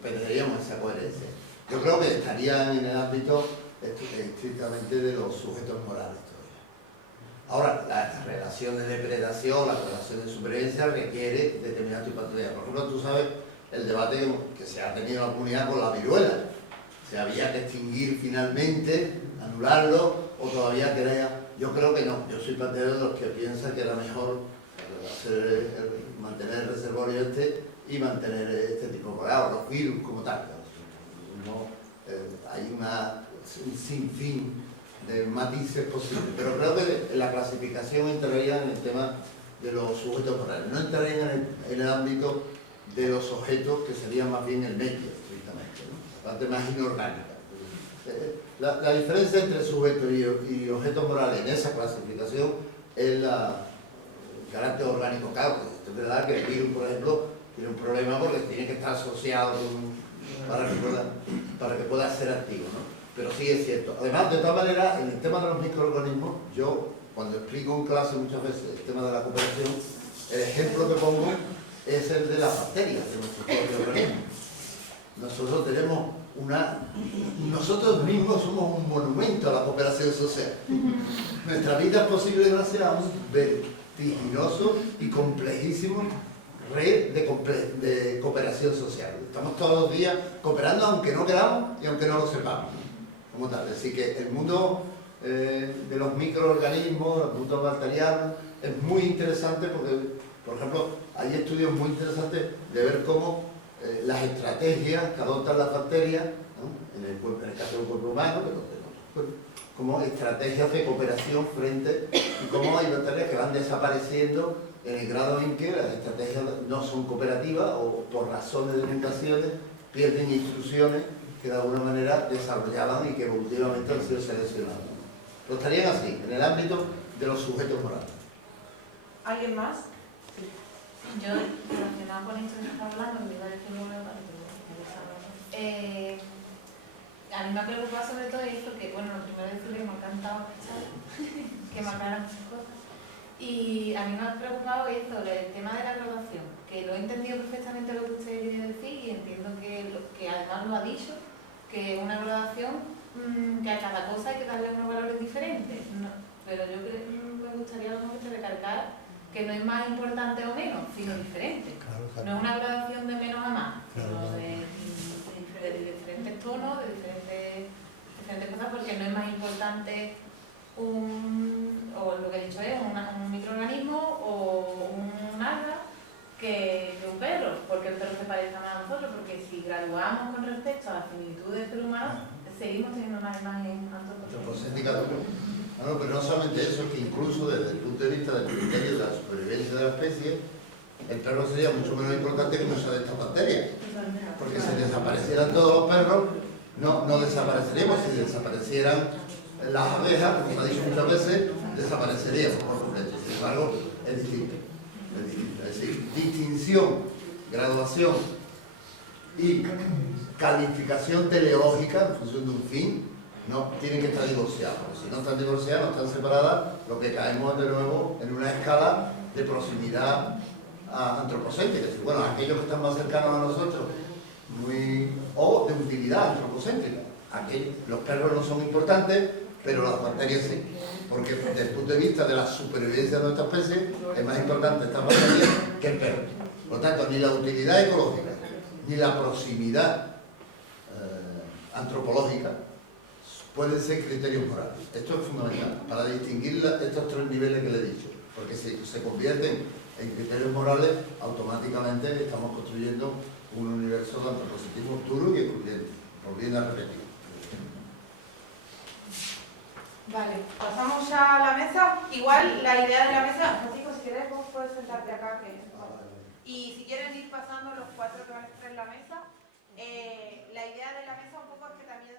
perderíamos esa coherencia. Yo creo que estarían en el ámbito estrictamente de los sujetos morales todavía. Ahora, las relaciones de predación, las relaciones de supervivencia requiere determinado tipo de estrategia. Por ejemplo, tú sabes el debate que se ha tenido en la comunidad con la viruela. ¿Se había que extinguir finalmente, anularlo, o todavía quería? Yo creo que no. Yo soy partidario de los que piensan que era mejor mantener el reservorio y mantener este tipo de problemas, los virus como tal. No, hay un sinfín de matices posibles, pero creo que la clasificación entraría en el tema de los sujetos morales, no entraría en el ámbito de los objetos, que serían más bien el medio, estrictamente, ¿no? La parte más inorgánica. La diferencia entre sujetos y objetos morales en esa clasificación es el carácter orgánico. Claro, es verdad que el virus, por ejemplo, tiene un problema porque tiene que estar asociado para que pueda ser activo, ¿no? Pero sí es cierto. Además, de todas maneras, en el tema de los microorganismos, yo cuando explico en clase muchas veces el tema de la cooperación, el ejemplo que pongo es el de las bacterias, de nuestro propio organismo. Nosotros tenemos nosotros mismos somos un monumento a la cooperación social. Nuestra vida es posible gracias a un vertiginoso y complejísimo red de cooperación social. Estamos todos los días cooperando aunque no queramos y aunque no lo sepamos, como tal. Así que el mundo de los microorganismos, el mundo bacteriano, es muy interesante porque, por ejemplo, hay estudios muy interesantes de ver cómo las estrategias que adoptan las bacterias, ¿no? en el caso del cuerpo humano, como estrategias de cooperación frente y cómo hay bacterias que van desapareciendo en el grado en que las estrategias no son cooperativas o por razones de mutaciones pierden instrucciones que de alguna manera desarrollaban y que evolutivamente han sido seleccionadas. Lo estarían así, en el ámbito de los sujetos morales. ¿Alguien más? Yo, relacionado con esto que está hablando, me iba a decir una parte, a mí me ha preocupado sobre todo esto, que bueno, lo primero decir que me ha encantado escuchar, que me aclaran muchas cosas. Y a mí me ha preocupado esto, el tema de la graduación, que lo he entendido perfectamente lo que usted quiere decir y entiendo que además lo ha dicho, que una graduación, que a cada cosa hay que darle unos valores diferentes. No, pero yo me gustaría a lo mejor recalcar que no es más importante o menos, sino diferente. Claro. No es una gradación de menos a más, sino de diferentes tonos, de diferentes cosas, porque no es más importante o lo que he dicho es un microorganismo o un alga que un perro, porque el perro se parezca más a nosotros, porque si graduamos con respecto a la similitud del ser humano, seguimos teniendo una imagen antropocéntrica. Bueno, pero no solamente eso, es que incluso desde el punto de vista del criterio de la supervivencia de la especie, el perro sería mucho menos importante que muchas de estas bacterias. Porque si desaparecieran todos los perros, no desapareceríamos. Si desaparecieran las abejas, como se ha dicho muchas veces, desapareceríamos por completo. Sin embargo, es distinto. Es decir, distinción, graduación y calificación teleológica en función de un fin, no tienen que estar divorciados. Si no están divorciadas, no están separadas, lo que caemos de nuevo en una escala de proximidad antropocéntrica. Es decir, bueno, aquellos que están más cercanos a nosotros, o de utilidad antropocéntrica. Aquí los perros no son importantes, pero las bacterias sí. Porque desde el punto de vista de la supervivencia de nuestra especie, es más importante estas bacterias que el perro. Por lo tanto, ni la utilidad ecológica, ni la proximidad antropológica pueden ser criterios morales. Esto es fundamental para distinguir estos tres niveles que le he dicho, porque si se convierten en criterios morales, automáticamente estamos construyendo un universo de antropocentrismo duro y excluyente, volviendo a repetir. Vale, pasamos ya a la mesa. Igual la idea de la mesa, Francisco, si quieres vos puedes sentarte acá. Y si quieren ir pasando los cuatro que van a estar en la mesa, la idea de la mesa un poco es que también